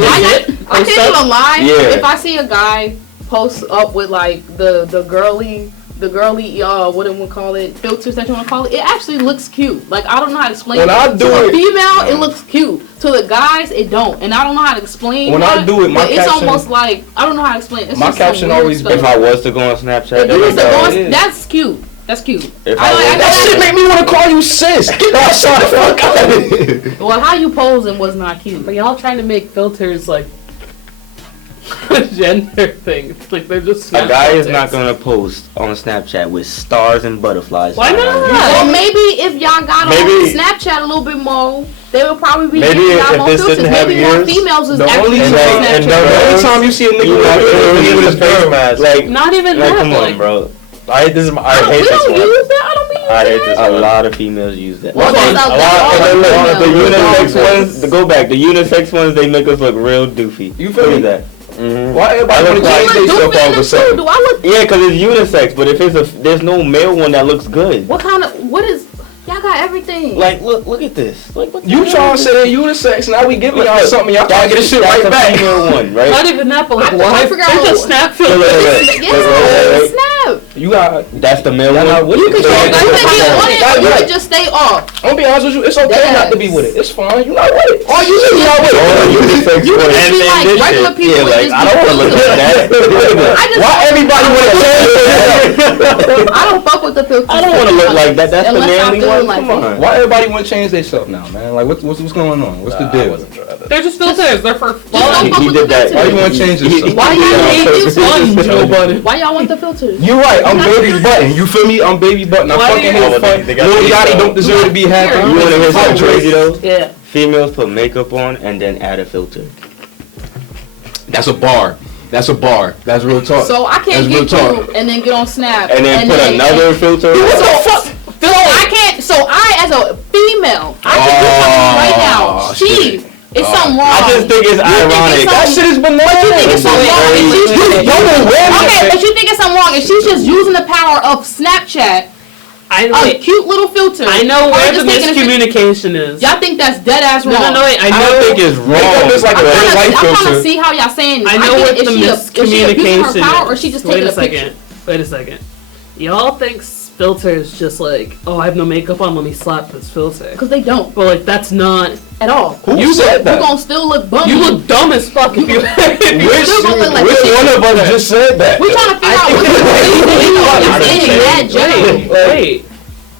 I get can't even lie. Yeah. If I see a guy post up with like the girly what do we call it, filters that you want to call it, it actually looks cute. Like I don't know how to explain When it. I do to a it- female, it looks cute. To the guys, it don't, and I don't know how to explain. When why, I do it, my but it's caption- almost like I don't know how to explain. It's My just some caption weird always stuff. If I was to go on Snapchat, If that'd you be was to dope. go on- is. that's cute. That's cute. If I was- That shit make me want to call you sis. Get that shit the fuck out of here. Well, how you posing was not cute. But y'all trying to make filters like a gender thing. Like they're just. A guy is filters. not gonna post on Snapchat with stars and butterflies. Why flying not? around. Well, maybe if y'all got Maybe- on Snapchat a little bit more, they would probably be Maybe giving if y'all more this filters. didn't have Maybe more ears, females is the actually only on time- Snapchat. and The only time you see a You nigga have with to a use a face mask. Like, Not even like that. come like, on, bro. I hate We this don't one. use that. I don't be using I hate that. this A one. lot of females use that. Well, That's that's a a lot- lot and then look, The females. unisex ones, to go back, the unisex ones, they make us look real doofy. You feel Look me? at that. Why everybody I want look to change Do themselves all of a I sudden? look? Yeah, because it's unisex, but if it's there's no male one that looks good. What kind of? What is? Y'all got everything. Like, look at this. Like, what the You hell trying is to say unisex, now we giving y'all Look, something, y'all trying to get this shit that's right a back. female one, right? not even that, but like I why? forgot They're what- just snap Look, look, filters. look. Yes, snap. You got, That's the male Y'all one. not with You it. can So, you yeah, can yeah, get on it, or you yeah. can just stay off. I'm gonna be honest with you, it's okay not to be with it. It's fine, you not with it. Or you can not with Or it. unisex You one. can just be And like this regular shit. people Yeah, and like, just I don't be want to look at that. I just Why everybody want to change it? I don't fuck with the filters. I don't want to look like that. That's the Unless I manly feel one. like Come it. on. Why everybody want to change themselves now, man? Like, what's going on? What's the I deal? wasn't trying to. They're just filters. They're for Just fun. don't fuck He with did the that. filters. Why you want to change yourself? Why y'all hate It's fun, Joe Budden. Why y'all want the filters? You're right, I'm baby button. You feel me? I'm baby button. I Why fucking do you- hate fun. They got Lil these, Yachty don't deserve to be happy. You want to hear something crazy though? Yeah. Females put makeup on and then add a filter. That's a bar. That's a bar. That's real talk. So I can't That's real get talk. you and then get on Snap And then put another filter on. So I can't. So I, as a female, I can do something right now. Oh, She, shit. it's something wrong. I just think it's ironic. That shit is bananas. But you think it's something wrong? And she's just Y'all know where okay, but you think it's something wrong? And she's just using the power of Snapchat, I a wait, cute little filter. I know Or where the just taking a pic- miscommunication is. Y'all think that's dead ass wrong? No, wait. I I know. don't think it's Makeup wrong. is like a I'm red light trying to filter. see how y'all saying this. I know get what if the she abusing miscommunication her power, is. or she just Wait taking a a picture. second. Wait a second. Y'all think filters just like, oh, I have no makeup on, let me slap this filter. Because they don't But like, that's not. at all. Who you said you that? gonna still look bummy. You look dumb as fuck if you. Which still gonna look like which shit. one of us just said that? We trying to figure out I what's didn't in that general. Wait.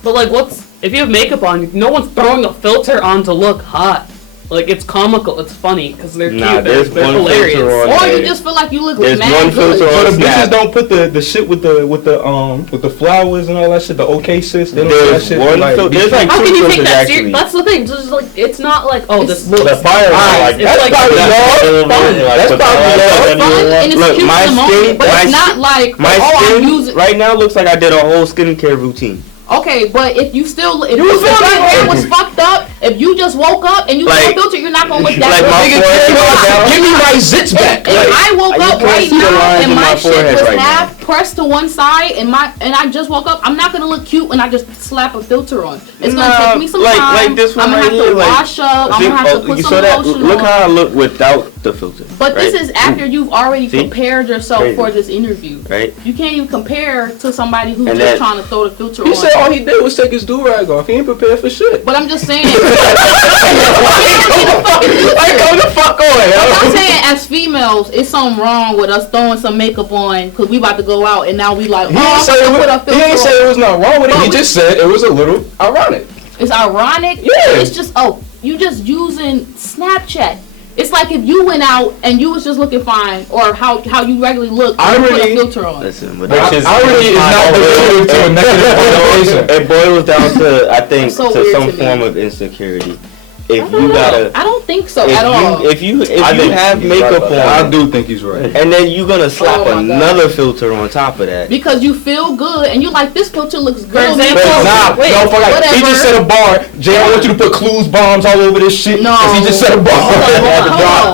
But like, what's if you have makeup on? No one's throwing a filter on to look hot. Like it's comical, it's funny because they're Nah, cute, there's they're one hilarious. filter on Or there. you just feel like you look There's mad one good. filter So on the bitches Snap. don't put the shit with the flowers and all that shit. The OK sis. They don't do that There's shit. one like, filter. There's like How two can you take filters that actually. serious? That's the thing. Just like it's not like this looks. The fire nice. like It's that's like probably That's y'all. fun. That's probably y'all. It's fun and it's Look, cute my in the moment, skin- but my it's not skin- like My oh I'm skin using. right now looks like I did a whole skincare routine. Okay, but if you still if You your feel me? hair was fucked up, if you just woke up and you Like- put a filter, you're not gonna look that like good. my Nigga, forehead. give me my zits back. If I woke you up can't right see the now lines and in my my shit forehead was right half pressed to one side and I just woke up, I'm not gonna look cute when I just slap a filter on. It's gonna Nah, take me some like- time. like this one I'm gonna right have here, to like- wash up. I'm gonna have to put you some saw that? lotion Look on. how I look without the filter. But right? this is after you've already See? prepared yourself Crazy. for this interview. Right? You can't even compare to somebody who's And just then- trying to throw the filter He on. said all he did was take his do-rag off. He ain't prepared for shit. But I'm just saying. Like, come the fuck on, I'm yo. saying, as females, it's something wrong with us throwing some makeup on because we about to go out and now we like, He oh, ain't I'm say gonna put a it was, filter he ain't on. say it was not wrong with it. But He we- just said it was a little ironic. It's ironic. Yeah. It's just you just using Snapchat. It's like if you went out and you was just looking fine, or how you regularly look, and you put a Irony- filter on. Listen, but Which that- is- Irony is not derivative to a negative connotation. it boils down to I think So to weird some to me. form of insecurity. if you gotta, I don't think so if at all. you if you I think have he's right makeup about that. I do think he's right. and then you're gonna slap Oh my God. another filter on top of that. Because you feel good and you like this filter looks good. For on me. example, Nah, wait, no, for like, he whatever. just set a bar. Jay, I want you to put clues bombs all over this shit. No. 'Cause he just set a bar. Hold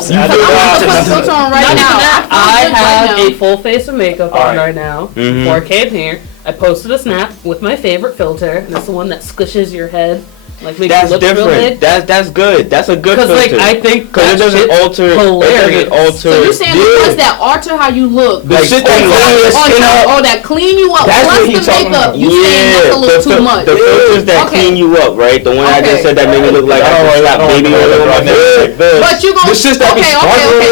on. You I'm do about that. to put a filter on right Not now. even that. I feel good have right now. a full face of makeup on Alright. right now. Mhm. Before I came here, I posted a snap with my favorite filter, and it's the one that squishes your head, like makes That's you look real different. big. That's good. That's a good Because filter. like I think Because that it doesn't shit's alter. hilarious. It doesn't alter. So you're saying the ones that alter how you look? The shit that oh, clean your Oh, skin that, up. oh, that clean you up That's plus what he the talking makeup. about. You saying that's a little too much? The filters that Okay. clean you up, right? The one I just Okay. said that made me look like I I just slapped baby oil on my face. like this. But you gonna The shits that be okay.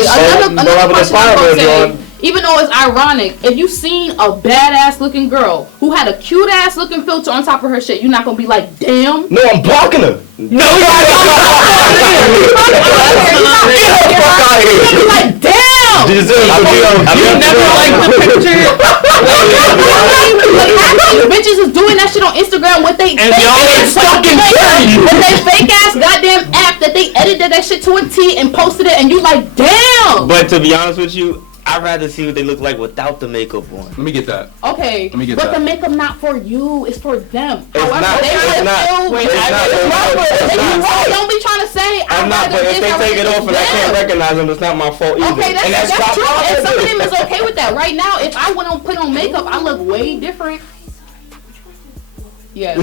sparkling, Another question I'm gonna say. on. Even though it's ironic, if you seen a badass looking girl who had a cute ass looking filter on top of her shit, you're not gonna be like, damn. No, I'm blocking her. No, Get her fuck out You're gonna be here. like, damn. You never liked the picture, Like half these bitches is doing that shit on Instagram with they and fake y'all are ass stuck in fucking- with they fake ass goddamn app that they edited that shit to a T and posted it, and you like, damn. But to be honest with you, I'd rather see what they look like without the makeup on. Let me get that. Okay, Let me get but that. the makeup not for you, it's for them. It's However, not- they it's would not- feel wait, good. it's not- It's not- it's you not- don't be trying to say I'm not, rather but if this, they I'd take it rather off and I this. can't recognize them, it's not my fault either. Okay, And that's that's true. not And some of positive. them is okay with that. Right now, if I went on put on makeup, I look way different. Yeah.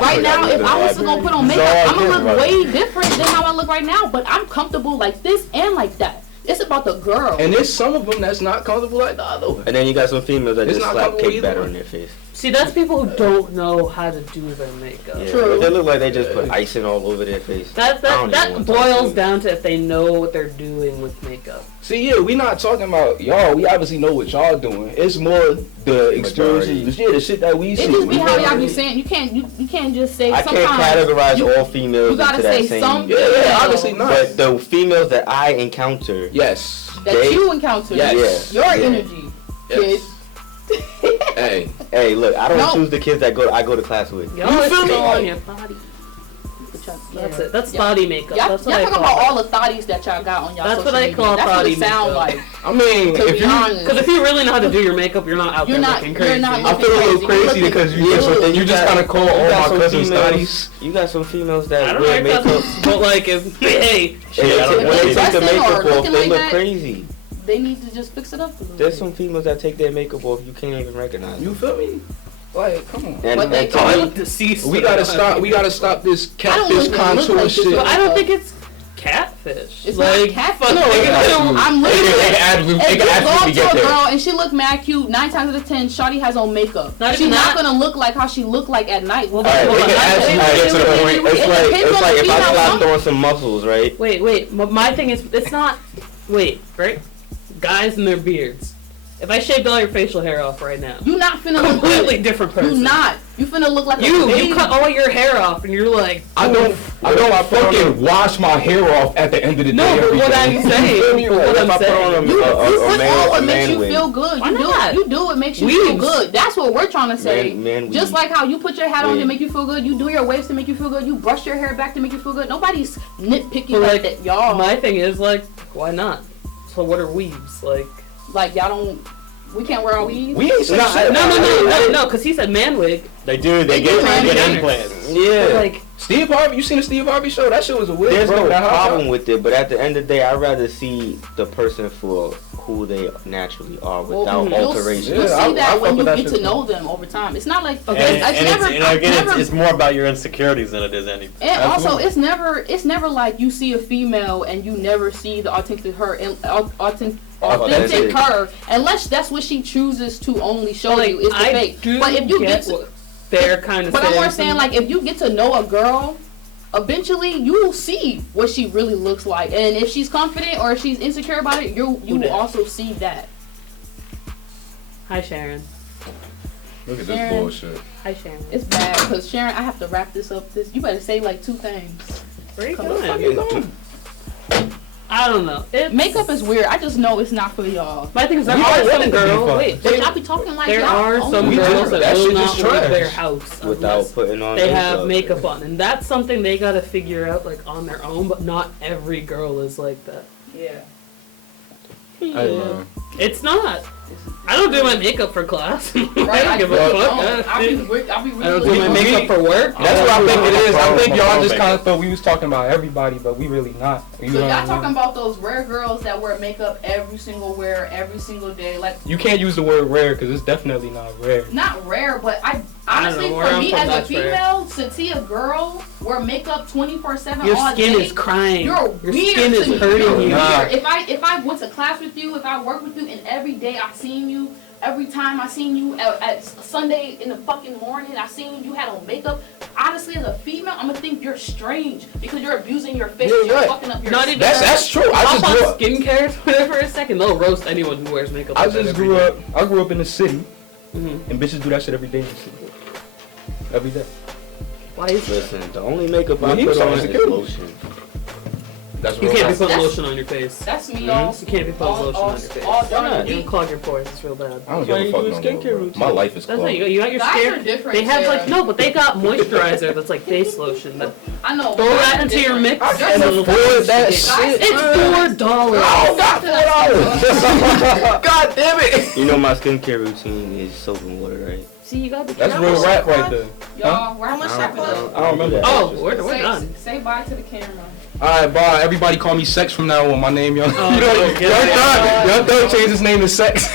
Right now, if I was to go put on makeup, I'm gonna look way different than how I look right now. But I'm comfortable like this and like that. It's about the girl. And there's some of them that's not comfortable like the other one. And then you got some females that It's just not slap comfortable cake either. batter on their face. See, that's people who don't know how to do their makeup. Yeah, True. but they look like they just put icing all over their face. That I don't that, even that wanna talk to boils you. down to if they know what they're doing with makeup. See, yeah, we not talking about y'all. We obviously know what y'all doing. It's more the experiences, the shit that we see. It just be how y'all be Yeah, saying. You can't just say. I can't sometimes categorize you- all females you gotta into that say same. some. yeah, obviously not. But the females that I encounter, Yes. that they- you encounter. Yes. Your Yeah. energy, kid. Yes. Hey. hey, look, I don't No. choose the kids that I go to class with. Y'all You are feel me? still on your body. That's it. That's body makeup. Y'all That's what talking I call about it. all the thotties that y'all got on y'all That's social what I media. call That's what it thotty sound makeup. like. I mean, To if be you, honest. Because if you really know how to do your makeup, you're not out You're there not- looking you're crazy. not I feel a little You're crazy looking because you good. just, you just kind of call all my some cousins females- thotties. You got some females I that don't wear know makeup. if but like if hey, And Shit, I they don't take- when they take the dressing or makeup off, looking they like look that. crazy. They need to just fix it up a little There's bit. some females that take their makeup off, you can't even recognize You them. feel me? Like, come on. And, But they and to call me, look deceased. We gotta stop. We gotta stop this I don't catfish look contour like this, shit. but I don't think it's catfish. It's like, not catfish. fuck, No, nigga, it's don't- not. I'm It literally. can absolutely- If it you can go absolutely up to get a there. girl and she look mad cute, 9 times out of 10, shawty has on makeup. Not She's even not that. gonna look like how she look like at night. Well, Alright, Well, it can I- actually I- get to the it- point. it It's like depends on if the I female slapped some- on some muscles, right? Wait. My thing is, it's not. Wait, right? Guys and their beards. If I shaved all your facial hair off right now, You not finna look completely good. different You person. not. You finna look like a You baby. cut all your hair off and you're like, I don't fucking wash my hair off at the end of the day. No, but every what day. I'm saying, You feel me? but what If I'm I put on saying, You a put man- on what a makes man you wig. feel good. Why You not? do what makes you feel Weaves. good. That's what we're trying to say. Man Just weave. like how you put your hat on to Wig. make you feel good, you do your waves to make you feel good, you brush your hair back to make you feel good. Nobody's nitpicky But, like like, that, y'all. my thing is like, why not? So what are weaves? Like, Like y'all don't. We can't wear our weaves. We ain't saying No, shit. no, because he said man wig. They do. They They do, get man. get They- implants. Yeah. But like, Steve Harvey, you seen the Steve Harvey show? That shit was a wig. There's bro. no That hot problem shot. with it, but at the end of the day, I'd rather see the person for who they naturally are without You'll alteration. see Yeah, I that fuck when you with that get to shit know them over time. It's not like And, it's and never. it's, again, never it's more about your insecurities than it is anything. and also, Absolutely. it's never like you see a female and you never see the authentic her, authentic her, unless that's what she chooses to only show like you. It's the I fake. do But if you get get to, what they're kind of but I'm saying. more saying like if you get to know a girl, eventually you will see what she really looks like, and if she's confident or if she's insecure about it, you Who will dat? also see that. Hi Sharon. Look at Sharon. this bullshit. Hi Sharon. It's bad because Sharon, I have to wrap this up. You better say like 2 things. Where are you Come on, going? I don't know. Makeup is weird. I just know it's not for y'all. My thing is, there We are don't want some it to be girls. fun. Wait, But y'all be talking like there y'all are only some We girls. girls do. that That will shit not just leave trash. their house Without unless putting on they have makeup on, and that's something they gotta figure out like on their own. But not every girl is like that. Yeah. I don't know. It's not. I don't do my makeup for class. I Right, don't give a fuck. I'll be really I don't do my makeup for work. That's what I think it is. I think y'all just kind of thought we was talking about everybody, but we really not. You So know what I y'all talking mean? about those rare girls that wear makeup every single day, like You can't use the word rare because it's definitely not rare. not rare, but I I don't honestly know, where for I'm me from, as a that's rare. female, to see a girl wear makeup 24/7 Your all skin day, is crying. you're Your weird skin to is me. hurting You're you. Nah. weird. If I went to class with you, if I worked with you, and every day I seen you. Every time I seen you at Sunday in the fucking morning, I seen you had on makeup. Honestly, as a female, I'm gonna think you're strange because you're abusing your face. You're You're right. fucking up your. Not even That's true. I just Hop grew on up. skincare Twitter for a second. They'll roast anyone who wears makeup. I like that just every grew day. up. I grew up in the city, Mhm. and bitches do that shit every day in the city. Every day. Why is Listen, the only makeup Well, I he put was on talking is security. lotion. That's you real. can't be putting That's- lotion on your face. That's me, Mhm. y'all. You can't be putting lotion on your face. all Why during not? the You week. don't clog your pores. It's real bad. I don't Why give a you fuck do a no skincare more, bro. routine? My life is That's clogged. it. You got your Guys skin. are different. They have like Sarah. no, but they got moisturizer that's like face lotion. That I know. throw guys that are into your different. mix. I There's can't some- afford that Guys, shit. It's $4. Oh, got $4. God damn it. You know my skincare routine is soap and water, right? See, you got the. That's real rap right there. Y'all, how much I don't remember. Oh, we're done. Say bye to the camera. Alright, bye. Everybody call me Sex from now on. My name, y'all. Oh, Y'all yeah. thought change his name to Sex.